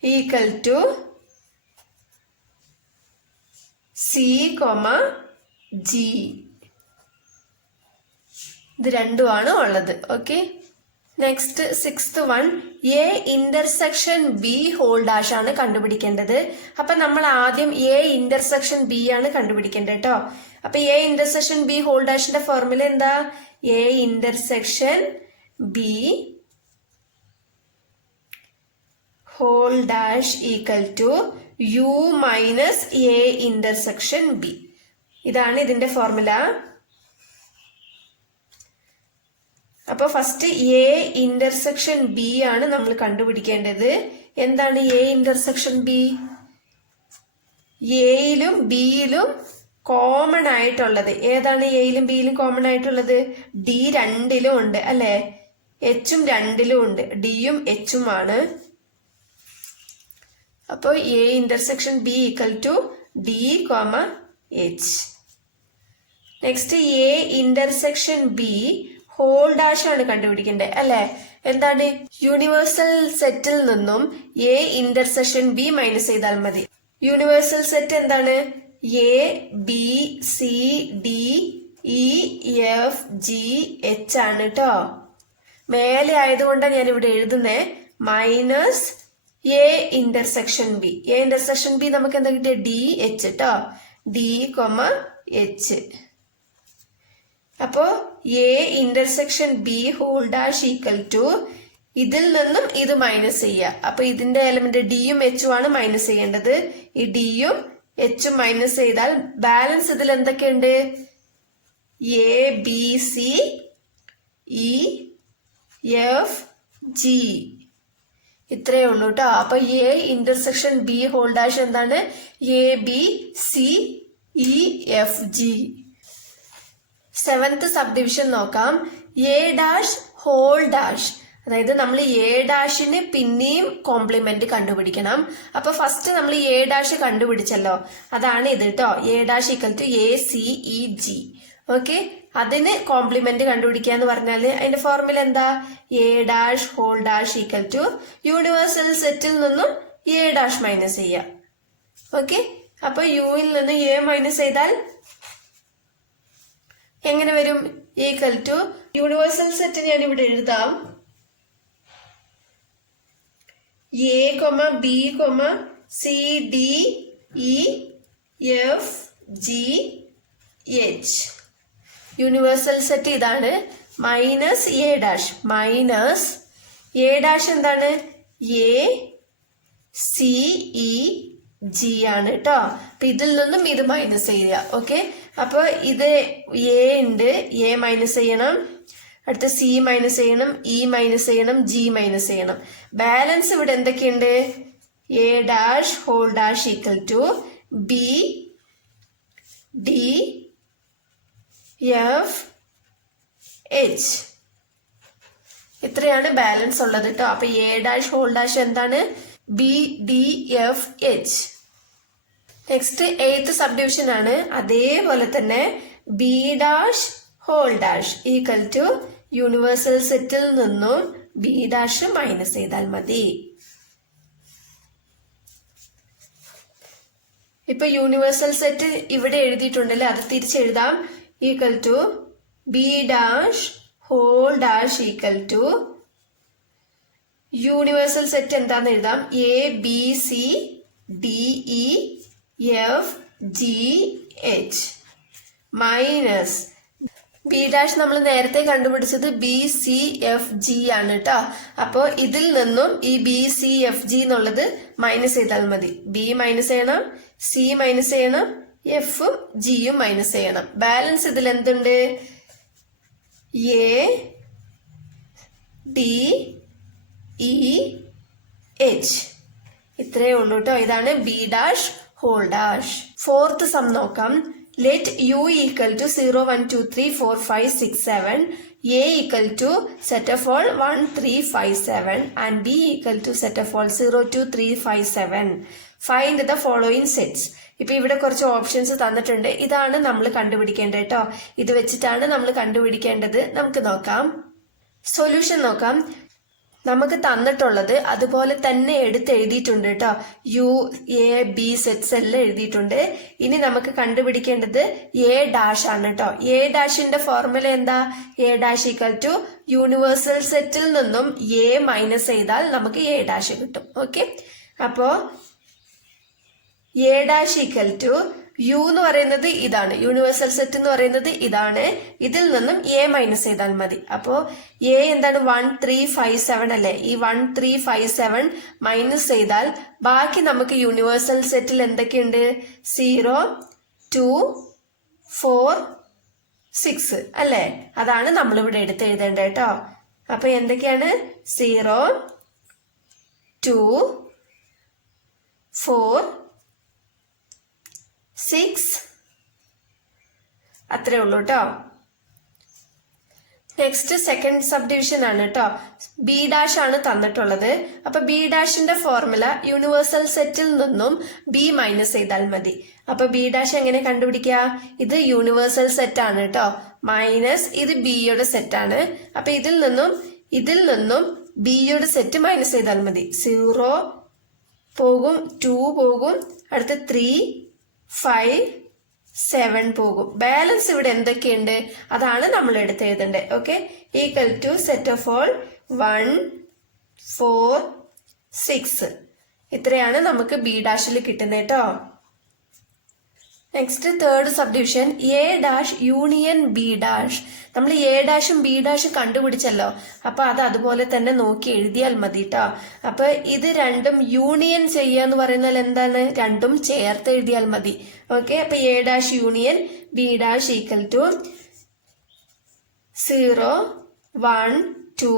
equal to C comma G. ഇത് രണ്ടുമാണ് ഉള്ളത്. Okay, next 6th one, A intersection B whole dash ആണ് കണ്ടുപിടിക്കേണ്ടത്. അപ്പൊ നമ്മൾ ആദ്യം എ ഇന്റർസെക്ഷൻ ബി ആണ് കണ്ടുപിടിക്കേണ്ടത് കേട്ടോ. അപ്പൊ എ ഇന്റർസെക്ഷൻ ബി ഹോൾ ഡാഷിന്റെ ഫോർമുല എന്താ? A intersection B whole dash equal to U minus A intersection B. ഇതാണ് ഇതിന്റെ ഫോർമുല. അപ്പൊ ഫസ്റ്റ് എ ഇന്റർസെക്ഷൻ ബി ആണ് നമ്മൾ കണ്ടുപിടിക്കേണ്ടത്. എന്താണ് എ ഇന്റർസെക്ഷൻ ബി? എയിലും ബിയിലും കോമൺ ആയിട്ടുള്ളത് ഏതാണ്? എയിലും ബിയിലും കോമൺ ആയിട്ടുള്ളത് ഡി രണ്ടിലും ഉണ്ട് അല്ലെ? എച്ചും രണ്ടിലും ഉണ്ട്. ഡിയും എച്ചും ആണ്. അപ്പോ A intersection B equal to D comma H. Next A intersection B whole dash ആണ് കണ്ടുപിടിക്കേണ്ടത് അല്ലെ? എന്താണ്? യൂണിവേഴ്സൽ സെറ്റിൽ നിന്നും എ ഇന്റർസെക്ഷൻ ബി മൈനസ് ചെയ്താൽ മതി. യൂണിവേഴ്സൽ സെറ്റ് എന്താണ്? A B C D E F G H ആണ് കേട്ടോ. മേലെ ആയതുകൊണ്ടാണ് ഞാൻ ഇവിടെ എഴുതുന്നേ. Minus A intersection B. A intersection B നമുക്ക് എന്താ കിട്ടിയ? ഡി എച്ച് കേട്ടോ. D comma H. അപ്പോ A intersection B whole dash equal to ഇതിൽ നിന്നും ഇത് മൈനസ് ചെയ്യുക. അപ്പൊ ഇതിന്റെ എലമെന്റ് ഡിയും എച്ചും ആണ് മൈനസ് ചെയ്യേണ്ടത്. ഈ ഡിയും എച്ചും മൈനസ് ചെയ്താൽ ബാലൻസ് ഇതിൽ എന്തൊക്കെയുണ്ട്? A B C E F G. ഇത്രയേ ഉള്ളൂ കേട്ടോ. അപ്പൊ A intersection B whole dash എന്താണ്? A B C E F G. 7th sub division നോക്കാം. A dash whole dash. അതായത് നമ്മൾ എ ഡാഷിന് പിന്നെയും കോംപ്ലിമെന്റ് കണ്ടുപിടിക്കണം. അപ്പൊ ഫസ്റ്റ് നമ്മൾ എ ഡാഷ് കണ്ടുപിടിച്ചല്ലോ, അതാണ് ഇത് കേട്ടോ. A dash equal to A C E G. Okay, അതിന് കോംപ്ലിമെന്റ് കണ്ടുപിടിക്കുക എന്ന് പറഞ്ഞാല് അതിന്റെ ഫോർമുല എന്താ? A dash whole dash equal to universal സെറ്റിൽ നിന്നും എ ഡാഷ് മൈനസ് ചെയ്യുക. ഓക്കെ, അപ്പൊ യുയിൽ നിന്ന് എ മൈനസ് ചെയ്താൽ എങ്ങനെ വരും? ഈക്വൽ ടു യൂണിവേഴ്സൽ സെറ്റ് ഞാൻ ഇവിടെ എഴുതാം. A comma B comma C D E F G H. Universal set ഇതാണ്. Minus A dash. Minus A dash എന്താണ്? എ സി ഇ ജി ആണ് കേട്ടോ. അപ്പൊ ഇതിൽ നിന്നും ഇത് മൈനസ് ചെയ്യുക. ഓക്കെ, അപ്പൊ ഇത് എ ഉണ്ട്, എ മൈനസ് ചെയ്യണം. അടുത്ത സി മൈനസ് ചെയ്യണം, ഇ മൈനസ് ചെയ്യണം, ജി മൈനസ് ചെയ്യണം. ബാലൻസ് ഇവിടെ എന്തൊക്കെയുണ്ട്? A dash whole dash equal to B D F H. ഇത്രയാണ് ബാലൻസ് ഉള്ളത് കേട്ടോ. അപ്പൊ എ ഡാഷ് ഹോൾ ഡാഷ് എന്താണ്? B D F H. Next 8th sub division ആണ്. അതേപോലെ തന്നെ B dash whole dash equal to universal സെറ്റിൽ നിന്നും ബി ഡാഷ് മൈനസ് ചെയ്താൽ മതി. ഇപ്പൊ യൂണിവേഴ്സൽ സെറ്റ് ഇവിടെ എഴുതിയിട്ടുണ്ടല്ലേ, അത് തിരിച്ചെഴുതാം. Equal to B dash whole dash equal to universal set എന്താന്ന് എഴുതാം? A B C D E F G H minus B dash നമ്മൾ നേരത്തെ കണ്ടുപിടിച്ചത് ബി സി എഫ് ജി ആണ് കേട്ടോ. അപ്പോൾ ഇതിൽ നിന്നും ഈ ബി സി എഫ് ജി എന്നുള്ളത് മൈനസ് ചെയ്താൽ മതി. ബി മൈനസ് ചെയ്യണം, സി മൈനസ് ചെയ്യണം, എഫും ജിയും മൈനസ് ചെയ്യണം. ബാലൻസ് ഇതിൽ എന്തുണ്ട്? എ ഡി ഇ എച്ച് ഇത്രയേ ഉള്ളൂ കേട്ടോ. ഇതാണ് B dash whole dash. Fourth sum നോക്കാം. Let U equal to 0 1 2 3 4 5 6 7, a equal to set of all 1 3 5 7 and b equal to set of all 0 2 3 5 7. Find the following sets. ഇപ്പൊ ഇവിടെ കുറച്ച് options തന്നിട്ടുണ്ട്. ഇതാണ് നമ്മൾ കണ്ടുപിടിക്കേണ്ടത് കേട്ടോ. ഇത് വെച്ചിട്ടാണ് നമ്മൾ കണ്ടുപിടിക്കേണ്ടത്. നമുക്ക് നോക്കാം. സൊല്യൂഷൻ നോക്കാം. നമുക്ക് തന്നിട്ടുള്ളത് അതുപോലെ തന്നെ എടുത്ത് എഴുതിയിട്ടുണ്ട് കേട്ടോ. യു എ ബി സെറ്റ്സ് എല്ലാം എഴുതിയിട്ടുണ്ട്. ഇനി നമുക്ക് കണ്ടുപിടിക്കേണ്ടത് എ ഡാഷ് ആണ് കേട്ടോ. എ ഡാഷിന്റെ ഫോർമുല എന്താ? A dash equal to universal സെറ്റിൽ നിന്നും എ മൈനസ് ചെയ്താൽ നമുക്ക് എ ഡാഷ് കിട്ടും. ഓക്കെ, അപ്പോ A dash equal to U എന്ന് പറയുന്നത് ഇതാണ്, യൂണിവേഴ്സൽ സെറ്റ് എന്ന് പറയുന്നത് ഇതാണ്. ഇതിൽ നിന്നും എ മൈനസ് ചെയ്താൽ മതി. അപ്പോ എ എന്താണ്? 1 3 5 7 അല്ലെ? ഈ 1 3 5 7 മൈനസ് ചെയ്താൽ ബാക്കി നമുക്ക് യൂണിവേഴ്സൽ സെറ്റിൽ എന്തൊക്കെയുണ്ട്? 0 2 4 6 അല്ലെ? അതാണ് നമ്മളിവിടെ എടുത്ത് എഴുതേണ്ടത് കേട്ടോ. അപ്പൊ എന്തൊക്കെയാണ്? 0 2 4 6 അത്രേ ഉള്ളൂ കേട്ടോ. നെക്സ്റ്റ് സെക്കൻഡ് സബ് ഡിവിഷൻ ആണ് കേട്ടോ. ബി ഡാഷ് ആണ് തന്നിട്ടുള്ളത്. അപ്പൊ ബി ഡാഷിന്റെ ഫോർമുല യൂണിവേഴ്സൽ സെറ്റിൽ നിന്നും ബി മൈനസ് ചെയ്താൽ മതി. അപ്പൊ ബി ഡാഷ് എങ്ങനെ കണ്ടുപിടിക്കുക? ഇത് യൂണിവേഴ്സൽ സെറ്റ് ആണ് കേട്ടോ. മൈനസ് ഇത് ബിയുടെ സെറ്റ് ആണ്. അപ്പൊ ഇതിൽ നിന്നും ബിയുടെ സെറ്റ് മൈനസ് ചെയ്താൽ മതി. 0 പോകും, 2 പോകും, അടുത്ത് 3 5 7 പോകും. ബാലൻസ് ഇവിടെ എന്തൊക്കെയുണ്ട് അതാണ് നമ്മൾ എടുത്ത് എഴുതേണ്ടത്. Okay, equal to set of all 1 4 6 ഇത്രയാണ് നമുക്ക് ബി ഡാഷിൽ കിട്ടുന്നത് കേട്ടോ. Next third sub division A dash union B dash. നമ്മൾ എ ഡാഷും ബി ഡാഷും കണ്ടുപിടിച്ചല്ലോ. അപ്പൊ അത് അതുപോലെ തന്നെ നോക്കി എഴുതിയാൽ മതി കേട്ടോ. അപ്പൊ ഇത് രണ്ടും യൂണിയൻ ചെയ്യുക എന്ന് പറയുന്നാൽ എന്താണ്? രണ്ടും ചേർത്ത് എഴുതിയാൽ മതി. ഓക്കെ, അപ്പൊ A dash union B dash equal to 0 1 2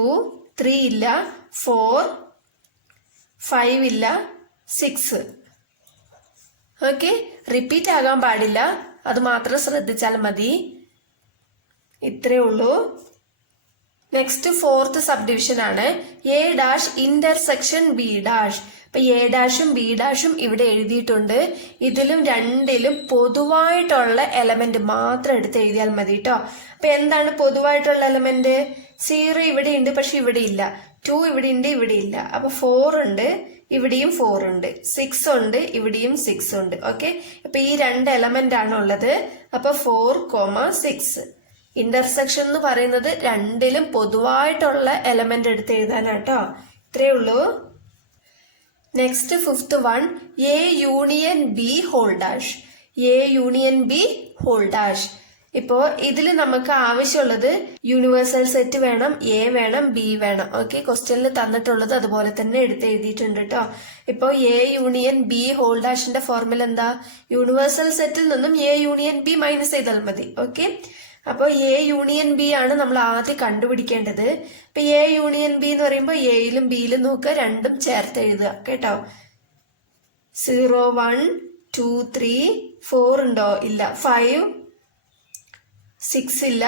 3 ഇല്ല, 4 5 ഇല്ല, 6. ഓക്കെ, റിപ്പീറ്റ് ആകാൻ പാടില്ല, അത് മാത്രം ശ്രദ്ധിച്ചാൽ മതി. ഇത്രേ ഉള്ളൂ. നെക്സ്റ്റ് ഫോർത്ത് സബ് ഡിവിഷൻ ആണ് A dash intersection B dash. അപ്പൊ എ ഡാഷും ബി ഡാഷും ഇവിടെ എഴുതിയിട്ടുണ്ട്. ഇതിലും രണ്ടിലും പൊതുവായിട്ടുള്ള എലമെന്റ് മാത്രം എടുത്ത് എഴുതിയാൽ മതി കേട്ടോ. അപ്പൊ എന്താണ് പൊതുവായിട്ടുള്ള എലമെന്റ്? 0 ഇവിടെ ഉണ്ട്, പക്ഷെ ഇവിടെ ഇല്ല. 2 ഇവിടെ ഉണ്ട്, ഇവിടെ ഇല്ല. അപ്പൊ 4 ഉണ്ട്, ഇവിടെയും 4 ഉണ്ട്. 6 ഉണ്ട്, ഇവിടെയും 6 ഉണ്ട്. ഓക്കെ, അപ്പൊ ഈ രണ്ട് എലമെന്റ് ആണ് ഉള്ളത്. അപ്പൊ 4, 6 ഇന്റർസെക്ഷൻ എന്ന് പറയുന്നത് രണ്ടിലും പൊതുവായിട്ടുള്ള എലമെന്റ് എടുത്ത് എഴുതാനാട്ടോ. ഇത്രയേ ഉള്ളൂ. Next fifth one A union B whole dash. A union B whole dash. ഇപ്പോ ഇതിൽ നമുക്ക് ആവശ്യമുള്ളത് യൂണിവേഴ്സൽ സെറ്റ് വേണം, എ വേണം, ബി വേണം. ഓക്കെ, ക്വസ്റ്റ്യനിൽ തന്നിട്ടുള്ളത് അതുപോലെ തന്നെ എടുത്ത് എഴുതിയിട്ടുണ്ട് കേട്ടോ. ഇപ്പോ എ യൂണിയൻ ബി ഹോൾ ഡാഷിന്റെ ഫോർമുല എന്താ? യൂണിവേഴ്സൽ സെറ്റിൽ നിന്നും എ യൂണിയൻ ബി മൈനസ് ചെയ്താൽ മതി. ഓക്കെ, അപ്പൊ എ യൂണിയൻ ബി ആണ് നമ്മൾ ആദ്യം കണ്ടുപിടിക്കേണ്ടത്. ഇപ്പൊ എ യൂണിയൻ ബി എന്ന് പറയുമ്പോൾ എയിലും ബിയിലും നോക്കുക, രണ്ടും ചേർത്ത് എഴുതുക കേട്ടോ. 0 1 2 3 4 ഉണ്ടോ? ഇല്ല. 5 6 ഇല്ല,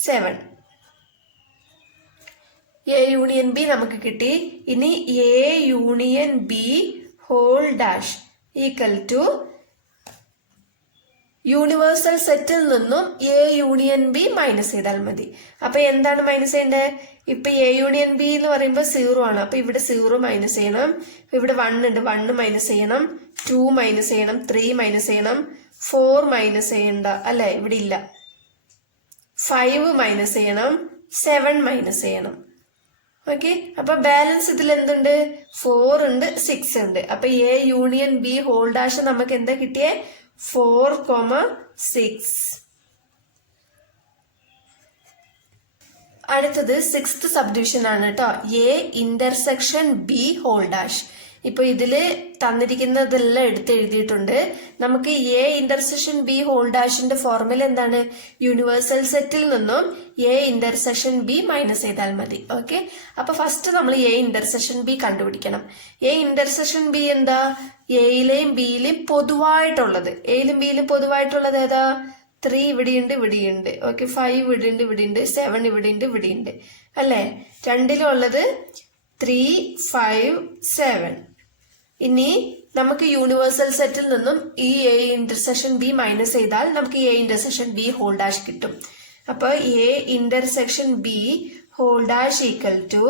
7. എ യൂണിയൻ ബി നമുക്ക് കിട്ടി. ഇനി A union B whole dash equal to universal സെറ്റിൽ നിന്നും എ യൂണിയൻ ബി മൈനസ് ചെയ്താൽ മതി. അപ്പൊ എന്താണ് മൈനസ് ചെയ്യേണ്ടത്? ഇപ്പൊ എ യൂണിയൻ ബി എന്ന് പറയുമ്പോൾ 0 ആണ്. അപ്പൊ ഇവിടെ 0 മൈനസ് ചെയ്യണം. ഇവിടെ 1 ഉണ്ട്, 1 മൈനസ് ചെയ്യണം. 2 മൈനസ് ചെയ്യണം. 3 മൈനസ് ചെയ്യണം. 4 മൈനസ് ചെയ്യണ്ട അല്ലെ, ഇവിടെ ഇല്ല. 5 മൈനസ് ചെയ്യണം. 7 മൈനസ് ചെയ്യണം. ഓക്കെ. അപ്പൊ ബാലൻസ് ഇതിൽ എന്തുണ്ട്? 4 ഉണ്ട്, 6 ഉണ്ട്. അപ്പൊ A union B whole dash നമുക്ക് എന്താ കിട്ടിയേ? 4,6. അടുത്തത് 6th സബ്ഡിവിഷൻ ആണ് കേട്ടോ. A intersection B whole dash. ഇപ്പൊ ഇതില് തന്നിരിക്കുന്നതെല്ലാം എഴുതിയിട്ടുണ്ട്. നമുക്ക് എ ഇന്റർസെക്ഷൻ ബി ഹോൾ ഡാഷിന്റെ ഫോർമുല എന്താണ്? യൂണിവേഴ്സൽ സെറ്റിൽ നിന്നും എ ഇന്റർസെക്ഷൻ ബി മൈനസ് ചെയ്താൽ മതി. ഓക്കെ. അപ്പൊ ഫസ്റ്റ് നമ്മൾ എ ഇന്റർസെക്ഷൻ ബി കണ്ടുപിടിക്കണം. എ ഇന്റർസെക്ഷൻ ബി എന്താ? എയിലെയും ബിയിലെയും പൊതുവായിട്ടുള്ളത്. എയിലും ബിയിലും പൊതുവായിട്ടുള്ളത് ഏതാ? 3 ഇവിടെയുണ്ട്, ഇവിടെയുണ്ട്. ഓക്കെ. 5 ഇവിടെയുണ്ട്, ഇവിടെയുണ്ട്. 7 ഇവിടെയുണ്ട്, ഇവിടെയുണ്ട്. അല്ലേ? രണ്ടിലും ഉള്ളത് 3, 5, 7. ഇനി നമുക്ക് യൂണിവേഴ്സൽ സെറ്റിൽ നിന്നും ഈ എ ഇന്റർസെക്ഷൻ ബി മൈനസ് ചെയ്താൽ നമുക്ക് A intersection B whole dash കിട്ടും. അപ്പൊ A intersection B whole dash equal to,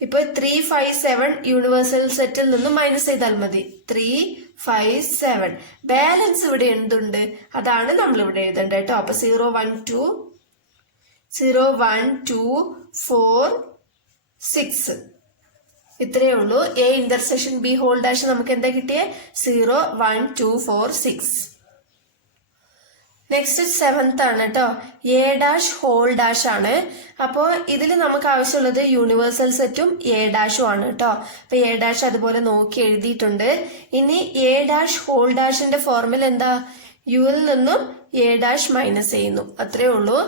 ഇപ്പൊ 3, 5, 7 യൂണിവേഴ്സൽ സെറ്റിൽ നിന്നും മൈനസ് ചെയ്താൽ മതി. 3, 5, 7. ബാലൻസ് ഇവിടെ എന്തുണ്ട്? അതാണ് നമ്മൾ ഇവിടെ എഴുതേണ്ടത് കേട്ടോ. അപ്പൊ 0, 1, 2, 4, 6. ഇത്രയേ ഉള്ളൂ. A intersection B whole dash നമുക്ക് എന്താ കിട്ടിയേ? 0, 1, 2, 4, 6. നെക്സ്റ്റ് 7th ആണ് കേട്ടോ. എ ഡാഷ് ഹോൾ ഡാഷ് ആണ്. അപ്പോ ഇതിൽ നമുക്ക് ആവശ്യമുള്ളത് യൂണിവേഴ്സൽ സെറ്റും എ ഡാഷും ആണ് കേട്ടോ. അപ്പൊ എ ഡാഷ് അതുപോലെ നോക്കി എഴുതിയിട്ടുണ്ട്. ഇനി എ ഡാഷ് ഹോൾ ഡാഷിന്റെ ഫോർമുല എന്താ? യുവിൽ നിന്നും എ ഡാഷ് മൈനസ് ചെയ്യുന്നു. അത്രേ ഉള്ളൂ.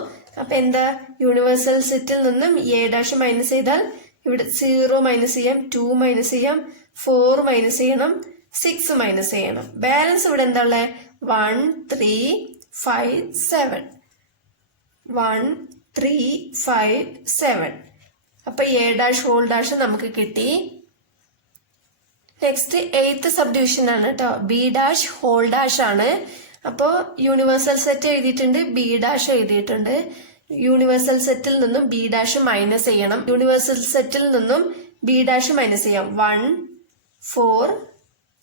അപ്പൊ എന്താ? യൂണിവേഴ്സൽ സെറ്റിൽ നിന്നും എ ഡാഷ് മൈനസ് ചെയ്താൽ ഇവിടെ 0 മൈനസ് ചെയ്യാം, 2 മൈനസ് ചെയ്യാം, 4 മൈനസ് ചെയ്യണം, 6 മൈനസ് ചെയ്യണം. ബാലൻസ് ഇവിടെ എന്താ ഉള്ളത്? 1, 3, 5, 7. 1, 3, 5, 7. അപ്പൊ എ ഡാഷ് ഹോൾ ഡാഷ് നമുക്ക് കിട്ടി. നെക്സ്റ്റ് 8th സബ്ഡിവിഷൻ ആണ് കേട്ടോ. ബി ഡാഷ് ഹോൾ ഡാഷ് ആണ്. അപ്പോ യൂണിവേഴ്സൽ സെറ്റ് എഴുതിയിട്ടുണ്ട്, ബി ഡാഷ് എഴുതിയിട്ടുണ്ട്. യൂണിവേഴ്സൽ സെറ്റിൽ നിന്നും ബി ഡാഷ് മൈനസ് ചെയ്യണം. യൂണിവേഴ്സൽ സെറ്റിൽ നിന്നും ബി ഡാഷ് മൈനസ് ചെയ്യാം. 1, 4,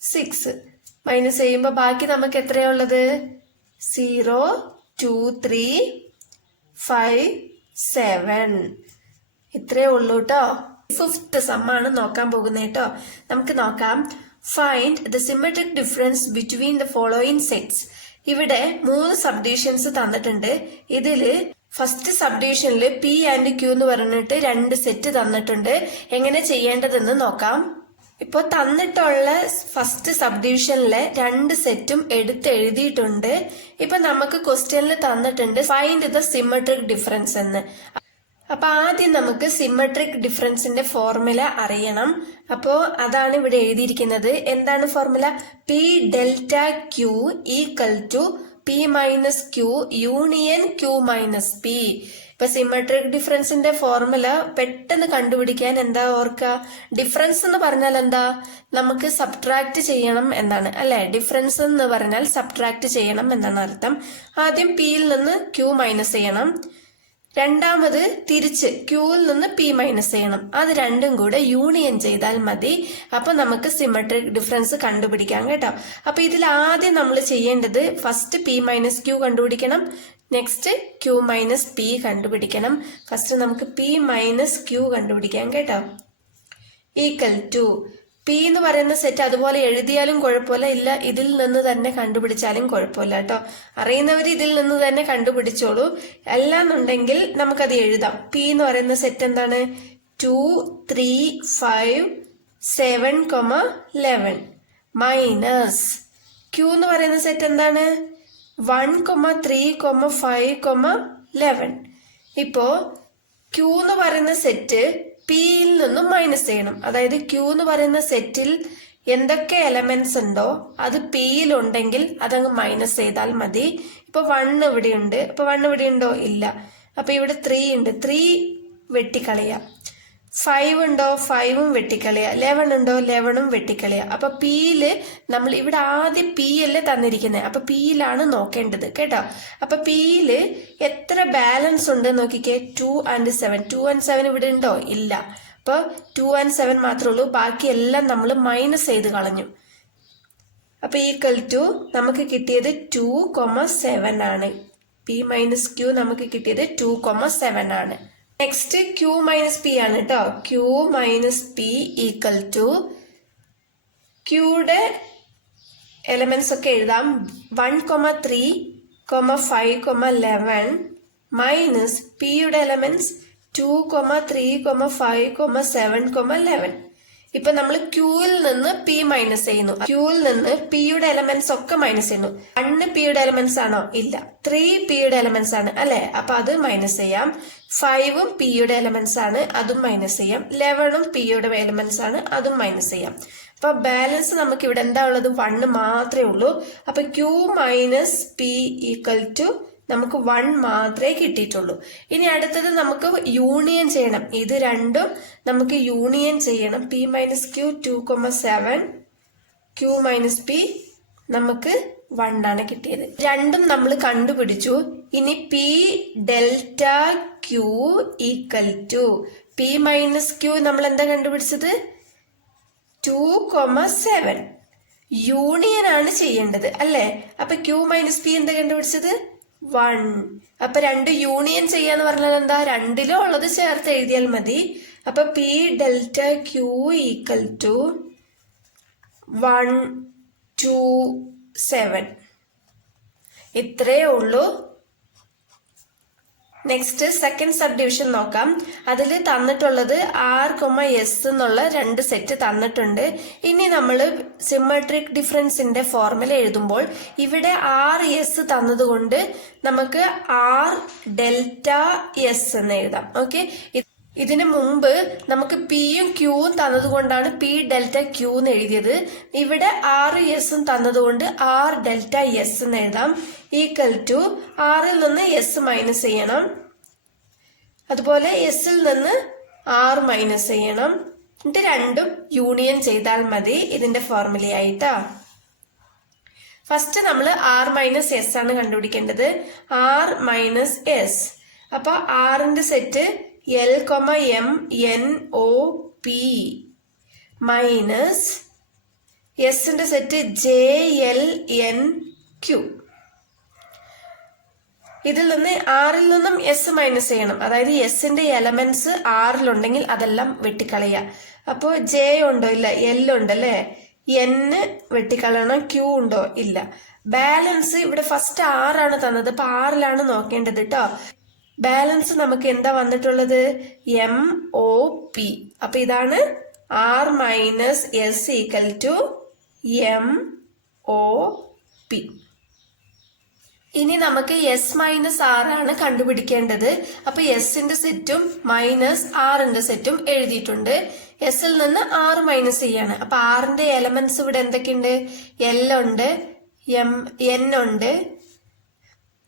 6 മൈനസ് ചെയ്യുമ്പോ ബാക്കി നമുക്ക് എത്രയുള്ളത്? 0, 2, 3, 5, 7. ഇത്രേ ഉള്ളൂ കേട്ടോ. 5th സമ്മാണ് നോക്കാൻ പോകുന്നത് കേട്ടോ. നമുക്ക് നോക്കാം. Find the symmetric difference between the following sets. ഇവിടെ 3 സബ്ഡിവിഷൻസ് തന്നിട്ടുണ്ട്. ഇതില് ഫസ്റ്റ് സബ്ഡിവിഷനിൽ പി ആൻഡ് ക്യൂ എന്ന് പറഞ്ഞിട്ട് 2 സെറ്റ് തന്നിട്ടുണ്ട്. എങ്ങനെ ചെയ്യേണ്ടതെന്ന് നോക്കാം. ഇപ്പൊ തന്നിട്ടുള്ള ഫസ്റ്റ് സബ്ഡിവിഷനിലെ 2 സെറ്റും എടുത്ത് എഴുതിയിട്ടുണ്ട്. ഇപ്പൊ നമുക്ക് ക്വസ്റ്റ്യനിൽ തന്നിട്ടുണ്ട് ഫൈൻഡ് ദ സിമെട്രിക് ഡിഫറൻസ് എന്ന്. അപ്പൊ ആദ്യം നമുക്ക് സിമെട്രിക് ഡിഫറൻസിന്റെ ഫോർമുല അറിയണം. അപ്പോ അതാണ് ഇവിടെ എഴുതിയിരിക്കുന്നത്. എന്താണ് formula? P delta Q equal to P minus Q union Q minus P. ഇപ്പൊ സിമെട്രിക് ഡിഫറൻസിന്റെ ഫോർമുല പെട്ടെന്ന് കണ്ടുപിടിക്കാൻ എന്താ ഓർക്കുക? ഡിഫറൻസ് എന്ന് പറഞ്ഞാൽ എന്താ? നമുക്ക് സബ്ട്രാക്ട് ചെയ്യണം എന്നാണ് അല്ലെ? ഡിഫറൻസ് എന്ന് പറഞ്ഞാൽ സബ്ട്രാക്ട് ചെയ്യണം എന്നാണ് അർത്ഥം. ആദ്യം പിയിൽ നിന്ന് ക്യൂ മൈനസ് ചെയ്യണം. രണ്ടാമത് തിരിച്ച് ക്യൂവിൽ നിന്ന് പി മൈനസ് ചെയ്യണം. അത് രണ്ടും കൂടെ യൂണിയൻ ചെയ്താൽ മതി. അപ്പൊ നമുക്ക് സിമെട്രിക് ഡിഫറൻസ് കണ്ടുപിടിക്കാം കേട്ടോ. അപ്പൊ ഇതിൽ ആദ്യം നമ്മൾ ചെയ്യേണ്ടത് ഫസ്റ്റ് പി മൈനസ് ക്യൂ കണ്ടുപിടിക്കണം. നെക്സ്റ്റ് ക്യൂ മൈനസ് പി കണ്ടുപിടിക്കണം. ഫസ്റ്റ് നമുക്ക് പി മൈനസ് ക്യൂ കണ്ടുപിടിക്കാം കേട്ടോ. ഈക്വൽ ടു പി എന്ന് പറയുന്ന സെറ്റ് അതുപോലെ എഴുതിയാലും കുഴപ്പമില്ല, ഇല്ല ഇതിൽ നിന്ന് തന്നെ കണ്ടുപിടിച്ചാലും കുഴപ്പമില്ല കേട്ടോ. അറിയുന്നവർ ഇതിൽ നിന്ന് തന്നെ കണ്ടുപിടിച്ചോളൂ. അല്ലാന്നുണ്ടെങ്കിൽ നമുക്കത് എഴുതാം. പി എന്ന് പറയുന്ന സെറ്റ് എന്താണ്? 2, 3, 5, 7, 11 മൈനസ് ക്യൂ എന്ന് പറയുന്ന സെറ്റ് എന്താണ്? 1, 3, 5, 11. ഇപ്പോ ക്യൂ എന്ന് പറയുന്ന സെറ്റ് പിയിൽ നിന്നും മൈനസ് ചെയ്യണം. അതായത് ക്യൂ എന്ന് പറയുന്ന സെറ്റിൽ എന്തൊക്കെ എലമെന്റ്സ് ഉണ്ടോ അത് പിയിൽ ഉണ്ടെങ്കിൽ അതങ്ങ് മൈനസ് ചെയ്താൽ മതി. ഇപ്പൊ 1 ഇവിടെ ഉണ്ട്. അപ്പൊ 1 ഇവിടെ ഉണ്ടോ? ഇല്ല. അപ്പൊ ഇവിടെ 3 ഉണ്ട്. 3 വെട്ടിക്കളയാം. 5 ഉണ്ടോ? 5ഉം വെട്ടിക്കളയാം. 11 ഉണ്ടോ? 11ഉം വെട്ടിക്കളയാം. അപ്പൊ പിയില് നമ്മൾ ഇവിടെ ആദ്യം പി അല്ലേ തന്നിരിക്കുന്നത്. അപ്പൊ പിയിലാണ് നോക്കേണ്ടത് കേട്ടോ. അപ്പൊ പിയില് എത്ര ബാലൻസ് ഉണ്ട് നോക്കിക്കേ. 2 and 7. 2 and 7 ഇവിടെ ഉണ്ടോ? ഇല്ല. അപ്പൊ 2 and 7 മാത്രമേ ഉള്ളൂ. ബാക്കിയെല്ലാം നമ്മൾ മൈനസ് ചെയ്ത് കളഞ്ഞു. അപ്പൊ ഈക്വൽ ടു നമുക്ക് കിട്ടിയത് 2, 7 ആണ്. പി മൈനസ് ക്യൂ നമുക്ക് കിട്ടിയത് 2, 7 ആണ്. നെക്സ്റ്റ് ക്യൂ മൈനസ് പി ആണ് കേട്ടോ. Q minus P equal to ക്യൂയുടെ എലമെന്റ്സ് ഒക്കെ എഴുതാം. 1, 3, 5, 11 മൈനസ് പിയുടെ എലമെന്റ്സ് 2, 3, 5, 7, 11. ഇപ്പൊ നമ്മൾ ക്യൂവിൽ നിന്ന് പി മൈനസ് ചെയ്യുന്നു. ക്യൂവിൽ നിന്ന് പിയുടെ എലമെന്റ്സ് ഒക്കെ മൈനസ് ചെയ്യുന്നു. 1 പിയുടെ എലമെന്റ്സ് ആണോ? ഇല്ല. 3 പിയുടെ എലമെന്റ്സ് ആണ് അല്ലെ? അപ്പൊ അത് മൈനസ് ചെയ്യാം. 5 പിയുടെ എലമെന്റ്സ് ആണ്, അതും മൈനസ് ചെയ്യാം. 11 പിയുടെ എലമെന്റ്സ് ആണ്, അതും മൈനസ് ചെയ്യാം. അപ്പൊ ബാലൻസ് നമുക്ക് ഇവിടെ എന്താ ഉള്ളത്? 1 മാത്രമേ ഉള്ളൂ. അപ്പൊ Q minus P equal to നമുക്ക് 1 മാത്രമേ കിട്ടിയിട്ടുള്ളൂ. ഇനി അടുത്തത് നമുക്ക് യൂണിയൻ ചെയ്യണം. ഇത് രണ്ടും നമുക്ക് യൂണിയൻ ചെയ്യണം. P minus Q 2,7, Q minus P നമുക്ക് 1 ആണ് കിട്ടിയത്. രണ്ടും നമ്മൾ കണ്ടുപിടിച്ചു. ഇനി P delta Q equal to P minus Q നമ്മൾ എന്താ കണ്ടുപിടിച്ചത്? 2,7. യൂണിയൻ ആണ് ചെയ്യേണ്ടത് അല്ലെ? അപ്പൊ ക്യൂ മൈനസ് പി എന്താ കണ്ടുപിടിച്ചത്? 1. അപ്പൊ 2 യൂണിയൻ ചെയ്യാന്ന് പറഞ്ഞാൽ എന്താ? രണ്ടിലും ഉള്ളത് ചേർത്ത് എഴുതിയാൽ മതി. അപ്പൊ P delta Q equal to 1, 2, 7. ഇത്രയേ ഉള്ളൂ. നെക്സ്റ്റ് സെക്കൻഡ് സബ് ഡിവിഷൻ നോക്കാം. അതിൽ തന്നിട്ടുള്ളത് R, S എന്നുള്ള 2 സെറ്റ് തന്നിട്ടുണ്ട്. ഇനി നമ്മൾ സിമ്മട്രിക് ഡിഫറൻസിന്റെ ഫോർമുല എഴുതുമ്പോൾ ഇവിടെ RS തന്നതുകൊണ്ട് നമുക്ക് R ഡെൽറ്റ S എന്ന് എഴുതാം. ഓക്കെ, ഇതിനു മുമ്പ് നമുക്ക് പിയും ക്യൂവും തന്നതുകൊണ്ടാണ് പി ഡെൽറ്റ ക്യൂ എന്ന് എഴുതിയത്. ഇവിടെ RS തന്നതുകൊണ്ട് R ഡെൽറ്റ S എന്ന് എഴുതാം. ഈക്വൽ ടു ആറിൽ നിന്ന് S മൈനസ് ചെയ്യണം, അതുപോലെ എസിൽ നിന്ന് R മൈനസ് ചെയ്യണം. എന്നിട്ട് രണ്ടും യൂണിയൻ ചെയ്താൽ മതി ഇതിന്റെ ഫോർമുലയായിട്ടാ. ഫസ്റ്റ് നമ്മൾ R മൈനസ് S ആണ് കണ്ടുപിടിക്കേണ്ടത്. R minus S. അപ്പൊ ആറിന്റെ set L, M, N, O, P minus എസിന്റെ set J, L, N, Q. ഇതിൽ നിന്ന് ആറിൽ നിന്നും എസ് മൈനസ് ചെയ്യണം. അതായത് എസിന്റെ എലമെന്റ്സ് ആറിലുണ്ടെങ്കിൽ അതെല്ലാം വെട്ടിക്കളയുക. അപ്പോ ജെ ഉണ്ടോ? ഇല്ല. എൽ ഉണ്ടല്ലേ? എൻ വെട്ടിക്കളയണം. ക്യൂ ഉണ്ടോ? ഇല്ല. ബാലൻസ് ഇവിടെ ഫസ്റ്റ് ആറാണ് തന്നത്. അപ്പൊ ആറിലാണ് നോക്കേണ്ടത് കേട്ടോ. ബാലൻസ് നമുക്ക് എന്താ വന്നിട്ടുള്ളത്? MOP. അപ്പൊ ഇതാണ് R minus S equal to MOP. ഇനി നമുക്ക് S മൈനസ് R ആണ് കണ്ടുപിടിക്കേണ്ടത്. അപ്പൊ എസിന്റെ സെറ്റും മൈനസ് ആറിന്റെ സെറ്റും എഴുതിയിട്ടുണ്ട്. എസിൽ നിന്ന് R മൈനസ് ചെയ്യാണ്. അപ്പൊ ആറിന്റെ എലമെന്റ്സ് ഇവിടെ എന്തൊക്കെയുണ്ട്? L ഉണ്ട്, N ഉണ്ട്,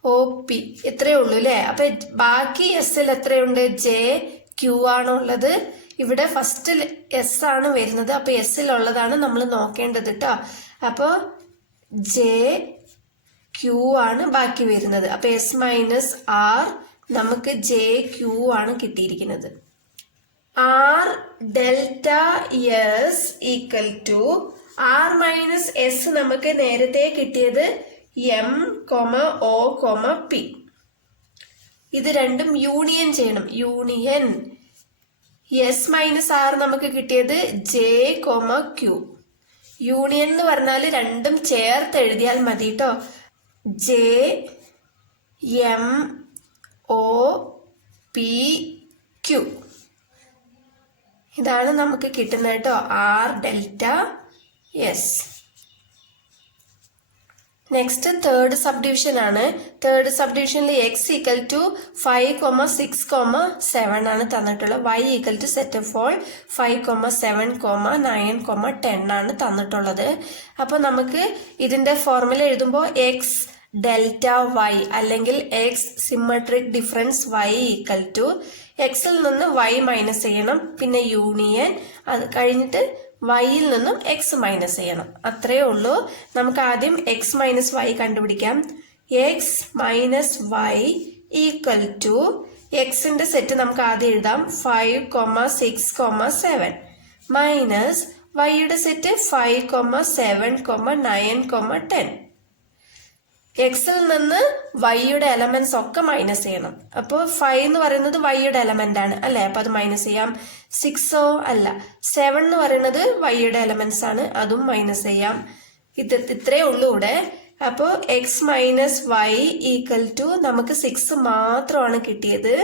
OP. ഇത്രയേ ഉള്ളൂ അല്ലെ? അപ്പൊ ബാക്കി എസിൽ എത്രയുണ്ട്? J, Q ആണുള്ളത്. ഇവിടെ ഫസ്റ്റ് S ആണ് വരുന്നത്. അപ്പൊ എസിലുള്ളതാണ് നമ്മൾ നോക്കേണ്ടത് കേട്ടോ. അപ്പൊ J, Q ആണ് ബാക്കി വരുന്നത്. അപ്പൊ S മൈനസ് R നമുക്ക് J, Q ആണ് കിട്ടിയിരിക്കുന്നത്. R delta S equal to R minus S നമുക്ക് നേരത്തെ കിട്ടിയത് M, O, P. ഇത് രണ്ടും യൂണിയൻ ചെയ്യണം. യൂണിയൻ S മൈനസ് R നമുക്ക് കിട്ടിയത് J, Q. യൂണിയൻ എന്ന് പറഞ്ഞാൽ രണ്ടും ചേർത്ത് എഴുതിയാൽ മതി കേട്ടോ. J, M, O, P, Q. ഇതാണ് നമുക്ക് കിട്ടുന്നത് കേട്ടോ. R delta S. Next third sub division ആണ്. തേർഡ് സബ് ഡിവിഷനിൽ X ഈക്വൽ ടു 5, 6, 7 ആണ് തന്നിട്ടുള്ളത്. Y equal to set of all 5, 7, 9, 10 ആണ് തന്നിട്ടുള്ളത്. അപ്പൊ നമുക്ക് ഇതിന്റെ ഫോർമുല എഴുതുമ്പോൾ X ഡെൽറ്റ Y അല്ലെങ്കിൽ X symmetric difference Y equal to എക്സിൽ നിന്ന് Y മൈനസ് ചെയ്യണം, പിന്നെ യൂണിയൻ, അത് കഴിഞ്ഞിട്ട് വൈയിൽ നിന്നും എക്സ് മൈനസ് ചെയ്യണം. അത്രയേ ഉള്ളൂ. നമുക്ക് ആദ്യം എക്സ് മൈനസ് വൈ കണ്ടുപിടിക്കാം. X minus Y equal to എക്സിന്റെ സെറ്റ് നമുക്ക് ആദ്യം എഴുതാം 5, 6, 7 മൈനസ് വൈയുടെ സെറ്റ് 5, 7, 9, 10. എക്സിൽ നിന്ന് വൈയുടെ എലമെന്റ്സ് ഒക്കെ മൈനസ് ചെയ്യണം. അപ്പോൾ 5 എന്ന് പറയുന്നത് വൈയുടെ എലമെന്റ് ആണ് അല്ലെ, അപ്പൊ അത് മൈനസ് ചെയ്യാം. 6 അല്ല, 7 എന്ന് പറയുന്നത് വൈയുടെ എലമെന്റ്സ് ആണ്, അതും മൈനസ് ചെയ്യാം. ഇത്രേ ഉള്ളൂ ഇവിടെ. അപ്പോൾ X minus Y equal to നമുക്ക് 6 മാത്രമാണ് കിട്ടിയത്.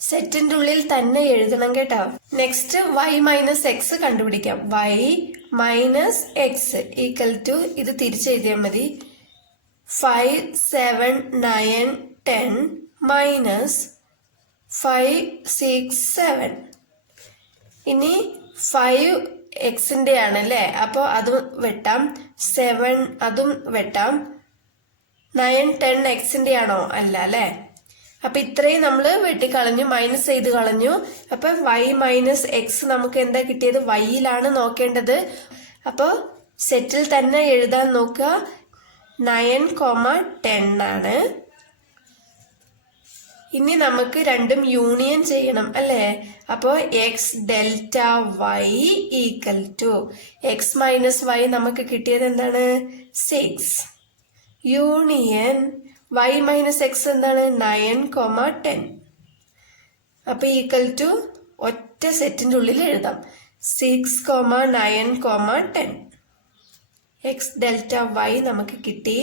സെറ്റിന്റെ ഉള്ളിൽ തന്നെ എഴുതണം കേട്ടോ. നെക്സ്റ്റ് y മൈനസ് എക്സ് കണ്ടുപിടിക്കാം. y minus X equal to ഇത് തിരിച്ചെഴുതിയാൽ മതി. 5, 7, 9, 10 മൈനസ് 5, 6, 7. ഇനി 5 എക്സിന്റെ ആണല്ലേ, അപ്പോൾ അതും വെട്ടാം. 7 അതും വെട്ടാം. 9, 10 എക്സിന്റെ ആണോ? അല്ല അല്ലെ. അപ്പൊ ഇത്രയും നമ്മൾ വെട്ടിക്കളഞ്ഞു, മൈനസ് ചെയ്ത് കളഞ്ഞു. അപ്പൊ y മൈനസ് എക്സ് നമുക്ക് എന്താ കിട്ടിയത്? വൈയിലാണ് നോക്കേണ്ടത്. അപ്പൊ സെറ്റിൽ തന്നെ എഴുതാൻ നോക്കുക. 9,10 ആണ്. ഇനി നമുക്ക് രണ്ടും യൂണിയൻ ചെയ്യണം അല്ലേ. അപ്പോ X delta Y equal to X minus Y നമുക്ക് കിട്ടിയത് എന്താണ്? 6 യൂണിയൻ y മൈനസ് എക്സ് എന്താണ്? 9,10. അപ്പൊ ഈക്വൽ ടു ഒറ്റ സെറ്റിന്റെ ഉള്ളിൽ എഴുതാം. 6,9,10 എക്സ് ഡെൽറ്റ വൈ നമുക്ക് കിട്ടി.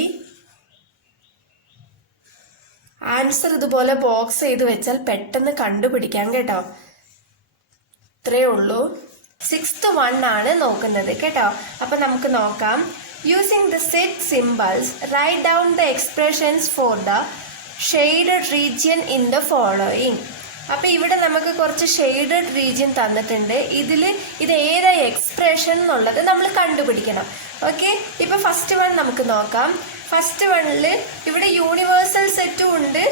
ആൻസർ ഇതുപോലെ ബോക്സ് ചെയ്ത് വെച്ചാൽ പെട്ടെന്ന് കണ്ടുപിടിക്കാം കേട്ടോ. ഇത്രേ ഉള്ളൂ. 6th 1 ആണ് നോക്കുന്നത് കേട്ടോ. അപ്പൊ നമുക്ക് നോക്കാം. Using the set symbols, write down the expressions for the shaded region in the following. അപ്പൊ ഇവിടെ നമുക്ക് കുറച്ച് ഷെയ്ഡഡ് റീജിയൻ തന്നിട്ടുണ്ട്. ഇത് ഏതാ എക്സ്പ്രഷൻ എന്നുള്ളത് നമ്മൾ കണ്ടുപിടിക്കണം. ഓക്കെ, ഇപ്പൊ ഫസ്റ്റ് വൺ നമുക്ക് നോക്കാം. ഫസ്റ്റ് വണ്ണില് ഇവിടെ യൂണിവേഴ്സൽ സെറ്റും ഉണ്ട്,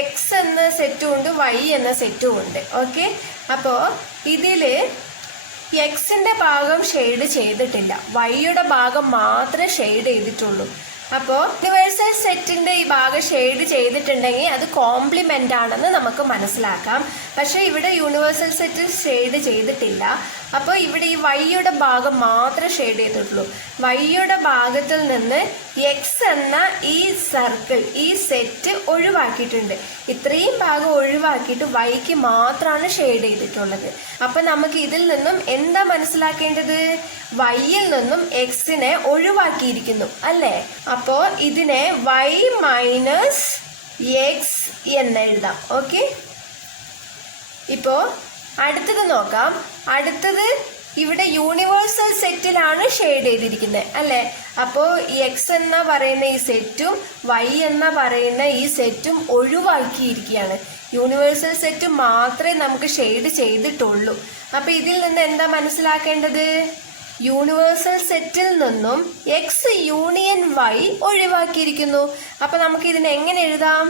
എക്സ് എന്ന സെറ്റും ഉണ്ട്, വൈ എന്ന സെറ്റും ഉണ്ട്. ഓക്കെ, അപ്പോ ഇതില് എക്സിന്റെ ഭാഗം ഷെയ്ഡ് ചെയ്തിട്ടില്ല, വൈയുടെ ഭാഗം മാത്രമേ ഷെയ്ഡ് ചെയ്തിട്ടുള്ളൂ. അപ്പോൾ യൂണിവേഴ്സൽ സെറ്റിന്റെ ഈ ഭാഗം ഷെയ്ഡ് ചെയ്തിട്ടുണ്ടെങ്കിൽ അത് കോംപ്ലിമെന്റ് ആണെന്ന് നമുക്ക് മനസ്സിലാക്കാം. പക്ഷെ ഇവിടെ യൂണിവേഴ്സൽ സെറ്റ് ഷെയ്ഡ് ചെയ്തിട്ടില്ല. അപ്പോൾ ഇവിടെ ഈ വൈയുടെ ഭാഗം മാത്രമേ ഷെയ്ഡ് ചെയ്തിട്ടുള്ളൂ. വൈയുടെ ഭാഗത്തിൽ നിന്ന് എക്സ് എന്ന ഈ സർക്കിൾ, ഈ സെറ്റ് ഒഴിവാക്കിയിട്ടുണ്ട്. ഇത്രയും ഭാഗം ഒഴിവാക്കിയിട്ട് വൈക്ക് മാത്രമാണ് ഷെയ്ഡ് ചെയ്തിട്ടുള്ളത്. അപ്പൊ നമുക്ക് ഇതിൽ നിന്നും എന്താ മനസ്സിലാക്കേണ്ടത്? വൈയിൽ നിന്നും എക്സിനെ ഒഴിവാക്കിയിരിക്കുന്നു അല്ലേ. അപ്പോ ഇതിനെ y മൈനസ് എക്സ് എന്ന് എഴുതാം. ഓക്കെ, ഇപ്പോ അടുത്തത് നോക്കാം. അടുത്തത് ഇവിടെ യൂണിവേഴ്സൽ സെറ്റിലാണ് ഷെയ്ഡ് ചെയ്തിരിക്കുന്നത് അല്ലെ. അപ്പോ എക്സ് എന്ന പറയുന്ന ഈ സെറ്റും വൈ എന്ന പറയുന്ന ഈ സെറ്റും ഒഴിവാക്കിയിരിക്കുകയാണ്. യൂണിവേഴ്സൽ സെറ്റ് മാത്രമേ നമുക്ക് ഷെയ്ഡ് ചെയ്തിട്ടുള്ളൂ. അപ്പൊ ഇതിൽ നിന്ന് എന്താ മനസ്സിലാക്കേണ്ടത്? യൂണിവേഴ്സൽ സെറ്റിൽ നിന്നും എക്സ് യൂണിയൻ വൈ ഒഴിവാക്കിയിരിക്കുന്നു. അപ്പൊ നമുക്ക് ഇതിനെ എങ്ങനെ എഴുതാം?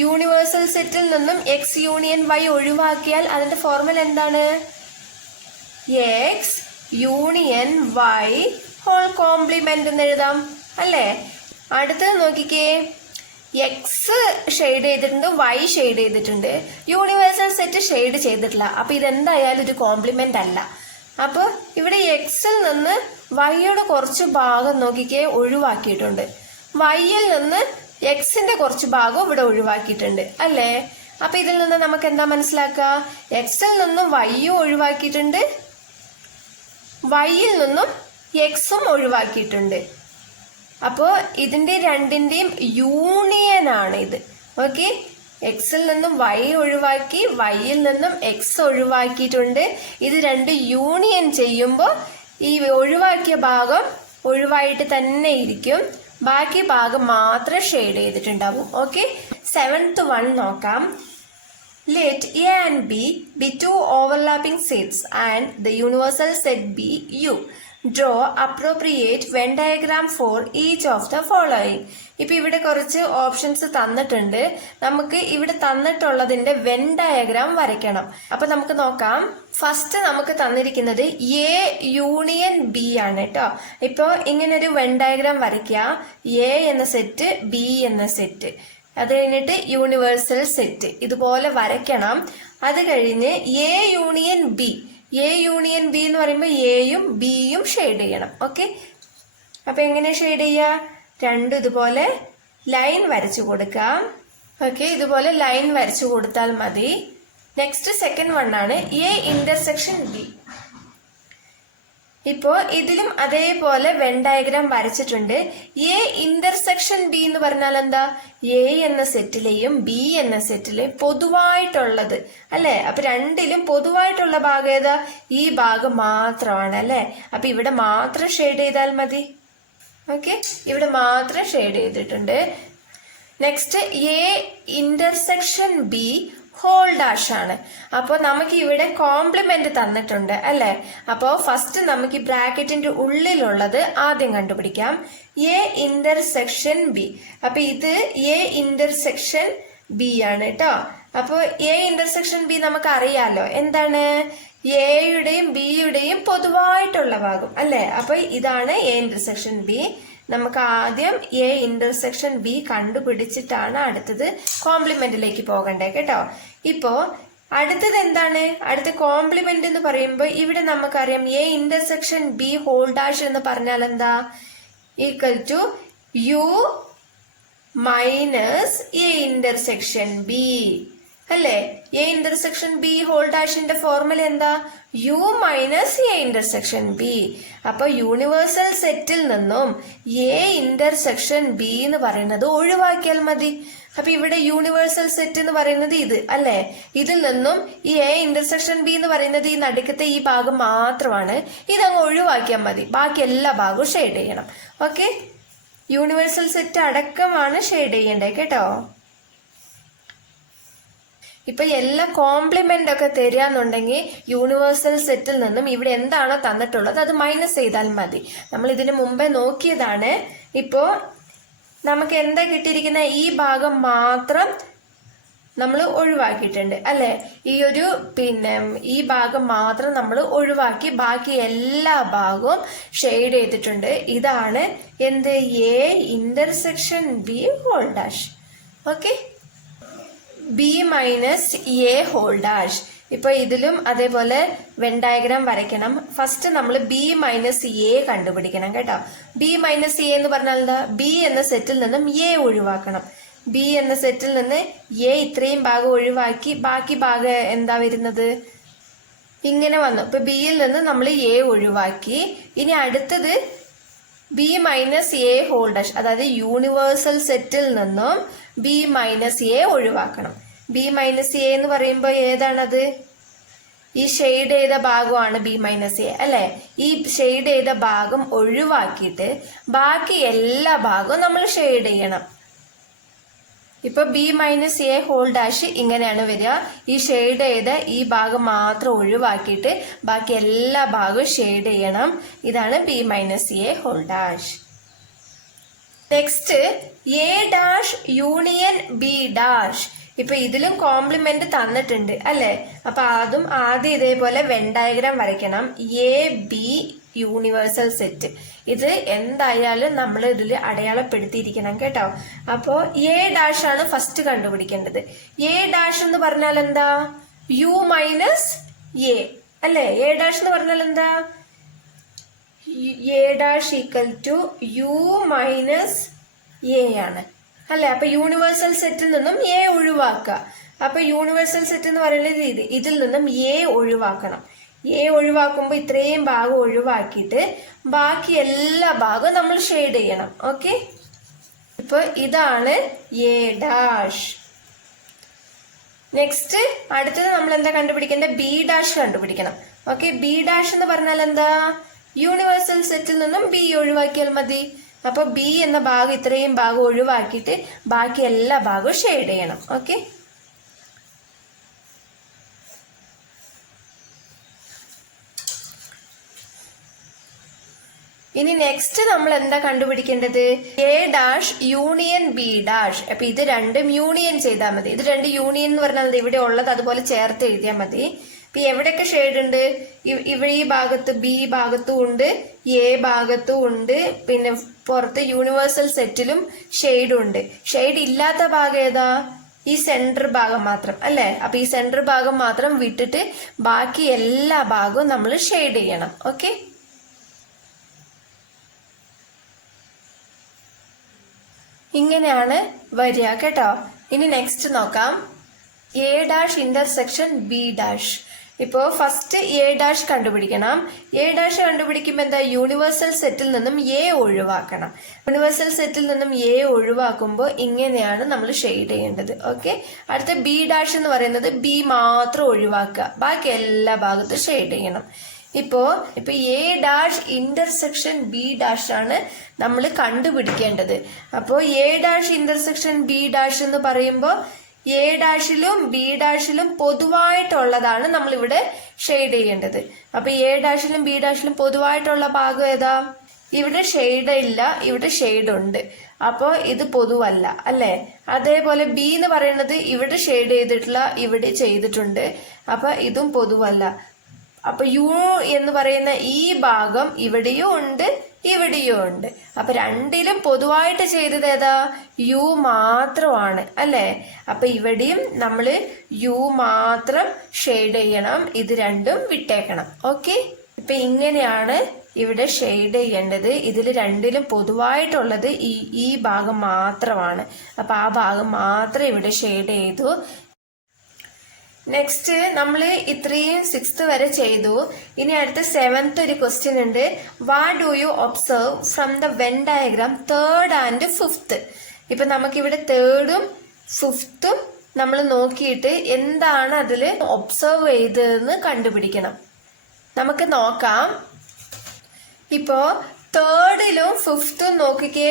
യൂണിവേഴ്സൽ സെറ്റിൽ നിന്നും എക്സ് യൂണിയൻ വൈ ഒഴിവാക്കിയാൽ അതിന്റെ ഫോർമുല എന്താണ്? X union Y whole complement എന്ന് എഴുതാം അല്ലേ. അടുത്തത് നോക്കിക്കേ, എക്സ് ഷെയ്ഡ് ചെയ്തിട്ടുണ്ട്, വൈ ഷെയ്ഡ് ചെയ്തിട്ടുണ്ട്, യൂണിവേഴ്സൽ സെറ്റ് ഷെയ്ഡ് ചെയ്തിട്ടില്ല. അപ്പൊ ഇതെന്തായാലും ഒരു കോംപ്ലിമെന്റ് അല്ല. അപ്പൊ ഇവിടെ എക്സിൽ നിന്ന് വൈയുടെ കുറച്ച് ഭാഗം നോക്കിക്കേ ഒഴിവാക്കിയിട്ടുണ്ട്. വൈയിൽ നിന്ന് എക്സിന്റെ കുറച്ച് ഭാഗം ഇവിടെ ഒഴിവാക്കിയിട്ടുണ്ട് അല്ലേ. അപ്പൊ ഇതിൽ നിന്ന് നമുക്ക് എന്താ മനസ്സിലാക്കുക? എക്സിൽ നിന്നും വൈയും ഒഴിവാക്കിയിട്ടുണ്ട്, വൈയിൽ നിന്നും എക്സും ഒഴിവാക്കിയിട്ടുണ്ട്. അപ്പോ ഇതിന്റെ രണ്ടിന്റെയും യൂണിയൻ ആണ് ഇത്. ഓക്കെ, എക്സിൽ നിന്നും വൈ ഒഴിവാക്കി, വൈയിൽ നിന്നും എക്സ് ഒഴിവാക്കിയിട്ടുണ്ട്. ഇത് രണ്ട് യൂണിയൻ ചെയ്യുമ്പോൾ ഈ ഒഴിവാക്കിയ ഭാഗം ഒഴിവായിട്ട് തന്നെ ഇരിക്കും, ബാക്കി ഭാഗം മാത്രം ഷെയ്ഡ് ചെയ്തിട്ടുണ്ടാവും. ഓക്കെ, 7th 1 നോക്കാം. Let A and B be two overlapping sets and the universal set be U. Draw appropriate Venn diagram for each of the following. ഇപ്പൊ ഇവിടെ കുറച്ച് ഓപ്ഷൻസ് തന്നിട്ടുണ്ട്. നമുക്ക് ഇവിടെ തന്നിട്ടുള്ളതിന്റെ വെൻ ഡയഗ്രാം വരയ്ക്കണം. അപ്പൊ നമുക്ക് നോക്കാം. ഫസ്റ്റ് നമുക്ക് തന്നിരിക്കുന്നത് എ യൂണിയൻ ബി ആണ് കേട്ടോ. ഇപ്പൊ ഇങ്ങനൊരു വെൻ ഡയഗ്രാം വരയ്ക്കുക. എ എന്ന സെറ്റ്, ബി എന്ന സെറ്റ്, അത് കഴിഞ്ഞിട്ട് യൂണിവേഴ്സൽ സെറ്റ് ഇതുപോലെ വരയ്ക്കണം. അത് കഴിഞ്ഞ് A union B, A union B എന്ന് പറയുമ്പോൾ എയും ബിയും ഷെയ്ഡ് ചെയ്യണം. ഓക്കെ, അപ്പൊ എങ്ങനെ ഷെയ്ഡ് ചെയ്യുക? രണ്ടും ഇതുപോലെ ലൈൻ വരച്ചു കൊടുക്കാം. ഓക്കെ, ഇതുപോലെ ലൈൻ വരച്ചു കൊടുത്താൽ മതി. നെക്സ്റ്റ് സെക്കൻഡ് വൺ ആണ് എ ഇന്റർസെക്ഷൻ ബി. ഇപ്പോ ഇതിലും അതേപോലെ വെൻ ഡയഗ്രാം വരച്ചിട്ടുണ്ട്. എ ഇന്റർസെക്ഷൻ ബി എന്ന് പറഞ്ഞാൽ എന്താ? എ എന്ന സെറ്റിലെയും ബി എന്ന സെറ്റിലെയും പൊതുവായിട്ടുള്ളത് അല്ലെ. അപ്പൊ രണ്ടിലും പൊതുവായിട്ടുള്ള ഭാഗം ഏതാ? ഈ ഭാഗം മാത്രമാണ് അല്ലെ. അപ്പൊ ഇവിടെ മാത്രം ഷെയ്ഡ് ചെയ്താൽ മതി. ഓക്കെ, ഇവിടെ മാത്രം ഷെയ്ഡ് ചെയ്തിട്ടുണ്ട്. Next A intersection B whole dash ആണ്. അപ്പോൾ നമുക്ക് ഇവിടെ കോംപ്ലിമെന്റ് തന്നിട്ടുണ്ട് അല്ലെ. അപ്പോൾ ഫസ്റ്റ് നമുക്ക് ഈ ബ്രാക്കറ്റിന്റെ ഉള്ളിലുള്ളത് ആദ്യം കണ്ടുപിടിക്കാം. A intersection B. അപ്പൊ ഇത് എ ഇന്റർസെക്ഷൻ ബി ആണ് കേട്ടോ. അപ്പോൾ എ ഇന്റർസെക്ഷൻ ബി നമുക്ക് അറിയാലോ എന്താണ്? എയുടെയും ബിയുടെയും പൊതുവായിട്ടുള്ള ഭാഗം അല്ലെ. അപ്പൊ ഇതാണ് എ ഇന്റർസെക്ഷൻ ബി. നമുക്ക് ആദ്യം എ ഇന്റർസെക്ഷൻ ബി കണ്ടുപിടിച്ചിട്ടാണ് അടുത്തത് കോംപ്ലിമെന്റിലേക്ക് പോകണ്ടേ കേട്ടോ. ഇപ്പോ അടുത്തത് എന്താണ്? അടുത്ത കോംപ്ലിമെന്റ് എന്ന് പറയുമ്പോൾ ഇവിടെ നമുക്കറിയാം A intersection B whole dash എന്ന് പറഞ്ഞാൽ എന്താ? Equal to U minus A intersection B അല്ലെ. എ ഇന്റർസെക്ഷൻ ബി ഹോൾ ഡാഷിന്റെ ഫോർമുല എന്താ? U minus A intersection B. അപ്പൊ യൂണിവേഴ്സൽ സെറ്റിൽ നിന്നും എ ഇന്റർസെക്ഷൻ ബി എന്ന് പറയുന്നത് ഒഴിവാക്കിയാൽ മതി. അപ്പൊ ഇവിടെ യൂണിവേഴ്സൽ സെറ്റ് എന്ന് പറയുന്നത് ഇത് അല്ലെ. ഇതിൽ നിന്നും ഈ എ ഇന്റർസെക്ഷൻ ബി എന്ന് പറയുന്നത് ഈ നടുക്കത്തെ ഈ ഭാഗം മാത്രമാണ്. ഇതങ്ങ് ഒഴിവാക്കിയാൽ മതി. ബാക്കി എല്ലാ ഭാഗവും ഷെയ്ഡ് ചെയ്യണം. ഓക്കെ, യൂണിവേഴ്സൽ സെറ്റ് അടക്കമാണ് ഷെയ്ഡ് ചെയ്യേണ്ടത് കേട്ടോ. ഇപ്പൊ എല്ലാ കോംപ്ലിമെന്റ് ഒക്കെ തരികയെന്നുണ്ടെങ്കിൽ യൂണിവേഴ്സൽ സെറ്റിൽ നിന്നും ഇവിടെ എന്താണോ തന്നിട്ടുള്ളത് അത് മൈനസ് ചെയ്താൽ മതി. നമ്മൾ ഇതിനു മുമ്പേ നോക്കിയതാണ്. ഇപ്പോ നമുക്ക് എന്താ കിട്ടിയിരിക്കുന്ന? ഈ ഭാഗം മാത്രം നമ്മൾ ഒഴിവാക്കിയിട്ടുണ്ട് അല്ലെ. ഈ ഒരു ഈ ഭാഗം മാത്രം നമ്മൾ ഒഴിവാക്കി ബാക്കി എല്ലാ ഭാഗവും ഷെയ്ഡ് ചെയ്തിട്ടുണ്ട്. ഇതാണ് എന്ത്? A intersection B whole dash. Okay, B minus A whole dash. ഇപ്പൊ ഇതിലും അതേപോലെ വെൻ ഡയഗ്രാം വരയ്ക്കണം. ഫസ്റ്റ് നമ്മൾ ബി മൈനസ് എ കണ്ടുപിടിക്കണം കേട്ടോ. ബി മൈനസ് എ എന്ന് പറഞ്ഞാൽ എന്താ? ബി എന്ന സെറ്റിൽ നിന്നും എ ഒഴിവാക്കണം. ബി എന്ന സെറ്റിൽ നിന്ന് എ ഇത്രയും ഭാഗം ഒഴിവാക്കി ബാക്കി ഭാഗം എന്താ വരുന്നത്? ഇങ്ങനെ വന്നു. ഇപ്പൊ ബിയിൽ നിന്ന് നമ്മൾ എ ഒഴിവാക്കി. ഇനി അടുത്തത് B minus A whole dash, അതായത് യൂണിവേഴ്സൽ സെറ്റിൽ നിന്നും ബി മൈനസ് എ ഒഴിവാക്കണം. ബി മൈനസ് എ എന്ന് പറയുമ്പോൾ ഏതാണത്? ഈ ഷെയ്ഡ് ചെയ്ത ഭാഗമാണ് ബി മൈനസ് എ അല്ലെ. ഈ ഷെയ്ഡ് ചെയ്ത ഭാഗം ഒഴിവാക്കിയിട്ട് ബാക്കി എല്ലാ ഭാഗവും നമ്മൾ ഷെയ്ഡ് ചെയ്യണം. ഇപ്പൊ B minus A whole dash ഇങ്ങനെയാണ് വരിക. ഈ ഷെയ്ഡ് ചെയ്ത ഈ ഭാഗം മാത്രം ഒഴിവാക്കിയിട്ട് ബാക്കി എല്ലാ ഭാഗവും ഷെയ്ഡ് ചെയ്യണം. ഇതാണ് B minus A whole dash. Next A dash union B dash. ഇപ്പൊ ഇതിലും കോംപ്ലിമെന്റ് തന്നിട്ടുണ്ട് അല്ലെ. അപ്പൊ അതും ആദ്യം ഇതേപോലെ വെൻ ഡയഗ്രാം വരയ്ക്കണം. A B universal set. ഇത് എന്തായാലും നമ്മൾ ഇതിൽ അടയാളപ്പെടുത്തിയിരിക്കണം കേട്ടോ. അപ്പോ എ ഡാഷ് ആണ് ഫസ്റ്റ് കണ്ടുപിടിക്കേണ്ടത്. എ ഡാഷ് എന്ന് പറഞ്ഞാൽ എന്താ? യു മൈനസ് എ അല്ലെ. എ ഡാഷ് എന്ന് പറഞ്ഞാൽ എന്താ? A dash equal to U minus A ആണ് അല്ലെ. അപ്പൊ യൂണിവേഴ്സൽ സെറ്റിൽ നിന്നും എ ഒഴിവാക്കുക. അപ്പൊ യൂണിവേഴ്സൽ സെറ്റ് എന്ന് പറയുന്നത് ഇതിൽ നിന്നും എ ഒഴിവാക്കണം. എ ഒഴിവാക്കുമ്പോൾ ഇത്രയും ഭാഗം ഒഴിവാക്കിയിട്ട് ബാക്കി എല്ലാ ഭാഗവും നമ്മൾ ഷെയ്ഡ് ചെയ്യണം. ഓക്കെ, ഇപ്പൊ ഇതാണ് എ ഡാഷ്. നെക്സ്റ്റ് അടുത്തത് നമ്മൾ എന്താ കണ്ടുപിടിക്കേണ്ടത്? ബി ഡാഷ് കണ്ടുപിടിക്കണം. ഓക്കെ, ബി ഡാഷ് എന്ന് പറഞ്ഞാൽ എന്താ? യൂണിവേഴ്സൽ സെറ്റിൽ നിന്നും ബി ഒഴിവാക്കിയാൽ മതി. അപ്പൊ ബി എന്ന ഭാഗം ഇത്രയും ഭാഗം ഒഴിവാക്കിയിട്ട് ബാക്കി എല്ലാ ഭാഗവും ഷെയ്ഡ് ചെയ്യണം. ഓക്കെ, ഇനി നെക്സ്റ്റ് നമ്മൾ എന്താ കണ്ടുപിടിക്കേണ്ടത്? A dash union B dash. അപ്പൊ ഇത് രണ്ടും യൂണിയൻ ചെയ്താൽ മതി. ഇത് രണ്ട് യൂണിയൻ എന്ന് പറഞ്ഞാൽ ഇവിടെ ഉള്ളത് അതുപോലെ ചേർത്ത് എഴുതിയാൽ മതി. ഇപ്പൊ എവിടെയൊക്കെ ഷെയ്ഡ് ഉണ്ട്? ഇവിടെ ഈ ഭാഗത്ത് ബി ഭാഗത്തും ഉണ്ട്, എ ഭാഗത്തും ഉണ്ട്, പിന്നെ പുറത്ത് യൂണിവേഴ്സൽ സെറ്റിലും ഷെയ്ഡ് ഉണ്ട്. ഷെയ്ഡ് ഇല്ലാത്ത ഭാഗം ഏതാ? ഈ സെന്റർ ഭാഗം മാത്രം അല്ലെ. അപ്പൊ ഈ സെന്റർ ഭാഗം മാത്രം വിട്ടിട്ട് ബാക്കി എല്ലാ ഭാഗവും നമ്മൾ ഷെയ്ഡ് ചെയ്യണം. ഓക്കെ, ഇങ്ങനെയാണ് വരിക കേട്ടോ. ഇനി നെക്സ്റ്റ് നോക്കാം. A dash intersection B dash. ഇപ്പോ ഫസ്റ്റ് എ ഡാഷ് കണ്ടുപിടിക്കണം. എ ഡാഷ് കണ്ടുപിടിക്കുമ്പോൾ എന്താ, യൂണിവേഴ്സൽ സെറ്റിൽ നിന്നും എ ഒഴിവാക്കണം. യൂണിവേഴ്സൽ സെറ്റിൽ നിന്നും എ ഒഴിവാക്കുമ്പോൾ ഇങ്ങനെയാണ് നമ്മൾ ഷെയ്ഡ് ചെയ്യേണ്ടത്. ഓക്കെ. അടുത്ത ബി ഡാഷ് എന്ന് പറയുന്നത് ബി മാത്രം ഒഴിവാക്കുക, ബാക്കി എല്ലാ ഭാഗത്തും ഷെയ്ഡ് ചെയ്യണം. ഇപ്പോ A dash intersection B dash ആണ് നമ്മൾ കണ്ടുപിടിക്കേണ്ടത്. അപ്പോ A dash intersection B dash എന്ന് പറയുമ്പോൾ എ ഡാഷിലും ബി ഡാഷിലും പൊതുവായിട്ടുള്ളതാണ് നമ്മൾ ഇവിടെ ഷെയ്ഡ് ചെയ്യേണ്ടത്. അപ്പൊ എ ഡാഷിലും ബി ഡാഷിലും പൊതുവായിട്ടുള്ള ഭാഗം ഏതാ? ഇവിടെ ഷെയ്ഡ് ഇല്ല, ഇവിടെ ഷെയ്ഡ് ഉണ്ട്. അപ്പോ ഇത് പൊതുവല്ല അല്ലെ. അതേപോലെ ബി എന്ന് പറയുന്നത് ഇവിടെ ഷെയ്ഡ് ചെയ്തിട്ടുള്ള, ഇവിടെ ചെയ്തിട്ടുണ്ട്. അപ്പൊ ഇതും പൊതുവല്ല. അപ്പൊ യു എന്ന് പറയുന്ന ഈ ഭാഗം ഇവിടെയും ഉണ്ട്, ഇവിടെയും ഉണ്ട്. അപ്പൊ രണ്ടിലും പൊതുവായിട്ട് ചെയ്തത് ഏതാ? യു മാത്രമാണ് അല്ലെ. അപ്പൊ ഇവിടെയും നമ്മള് യു മാത്രം ഷെയ്ഡ് ചെയ്യണം, ഇത് രണ്ടും വിട്ടേക്കണം. ഓക്കെ. ഇപ്പൊ ഇങ്ങനെയാണ് ഇവിടെ ഷെയ്ഡ് ചെയ്യേണ്ടത്. ഇതിൽ രണ്ടിലും പൊതുവായിട്ടുള്ളത് ഈ ഭാഗം മാത്രമാണ്. അപ്പൊ ആ ഭാഗം മാത്രം ഇവിടെ ഷെയ്ഡ് ചെയ്തു. നെക്സ്റ്റ് നമ്മൾ ഇത്രയും 6th വരെ ചെയ്തു. ഇനി അടുത്ത 7th ഒരു ക്വസ്റ്റ്യൻ ഉണ്ട്. What do you observe from the when diagram 3rd and 5th? ഇപ്പൊ നമുക്കിവിടെ 3rd-ഉം 5th-ഉം നമ്മൾ നോക്കിയിട്ട് എന്താണ് അതിൽ ഒബ്സർവ് ചെയ്തതെന്ന് കണ്ടുപിടിക്കണം. നമുക്ക് നോക്കാം. ഇപ്പോ 3rd-ലും 5th-ഉം നോക്കിക്കേ,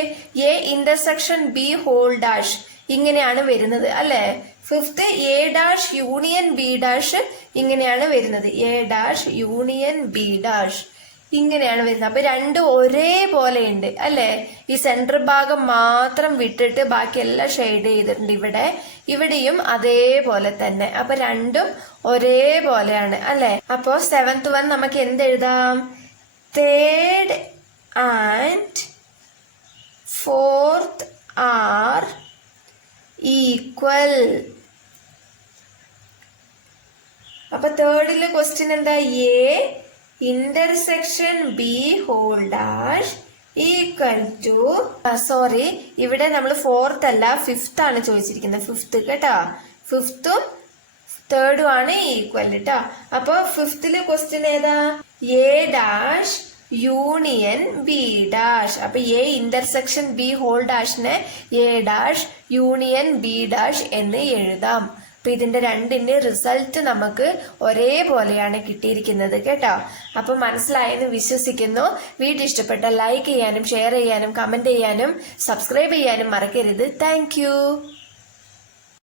A intersection B whole dash ഇങ്ങനെയാണ് വരുന്നത് അല്ലെ. 5th A dash union B dash ഇങ്ങനെയാണ് വരുന്നത്. A dash union B dash ഇങ്ങനെയാണ് വരുന്നത്. അപ്പൊ രണ്ടും ഒരേപോലെ ഉണ്ട് അല്ലെ. ഈ സെന്റർ ഭാഗം മാത്രം വിട്ടിട്ട് ബാക്കി എല്ലാം ഷെയ്ഡ് ചെയ്തിട്ടുണ്ട്. ഇവിടെയും അതേപോലെ തന്നെ. അപ്പൊ രണ്ടും ഒരേപോലെയാണ് അല്ലെ. അപ്പോ 7th വൺ നമുക്ക് എന്തെഴുതാം? 3rd and 4th are equal. അപ്പൊ 3rd-ലെ ക്വസ്റ്റ്യൻ എന്താ? A intersection B whole dash equal to, sorry ഇവിടെ നമ്മൾ 4th അല്ല 5th ആണ് ചോദിച്ചിരിക്കുന്നത്. 5th കേട്ടോ. 5th-ഉം 3rd-ഉം ആണ് ഈക്വൽ കേട്ടോ. അപ്പൊ 5th-ലെ ക്വസ്റ്റ്യൻ ഏതാ? A dash union B dash. അപ്പൊ എ ഇന്റർസെക്ഷൻ ബി ഹോൾ ഡാഷിനെ A dash union B dash എന്ന് എഴുതാം. അപ്പൊ ഇതിന്റെ രണ്ടിന്റെ റിസൾട്ട് നമുക്ക് ഒരേപോലെയാണ് കിട്ടിയിരിക്കുന്നത് കേട്ടോ. അപ്പൊ മനസ്സിലായെന്ന് വിശ്വസിക്കുന്നു. വീഡിയോ ഇഷ്ടപ്പെട്ട ലൈക്ക് ചെയ്യാനും ഷെയർ ചെയ്യാനും കമന്റ് ചെയ്യാനും സബ്സ്ക്രൈബ് ചെയ്യാനും മറക്കരുത്. താങ്ക്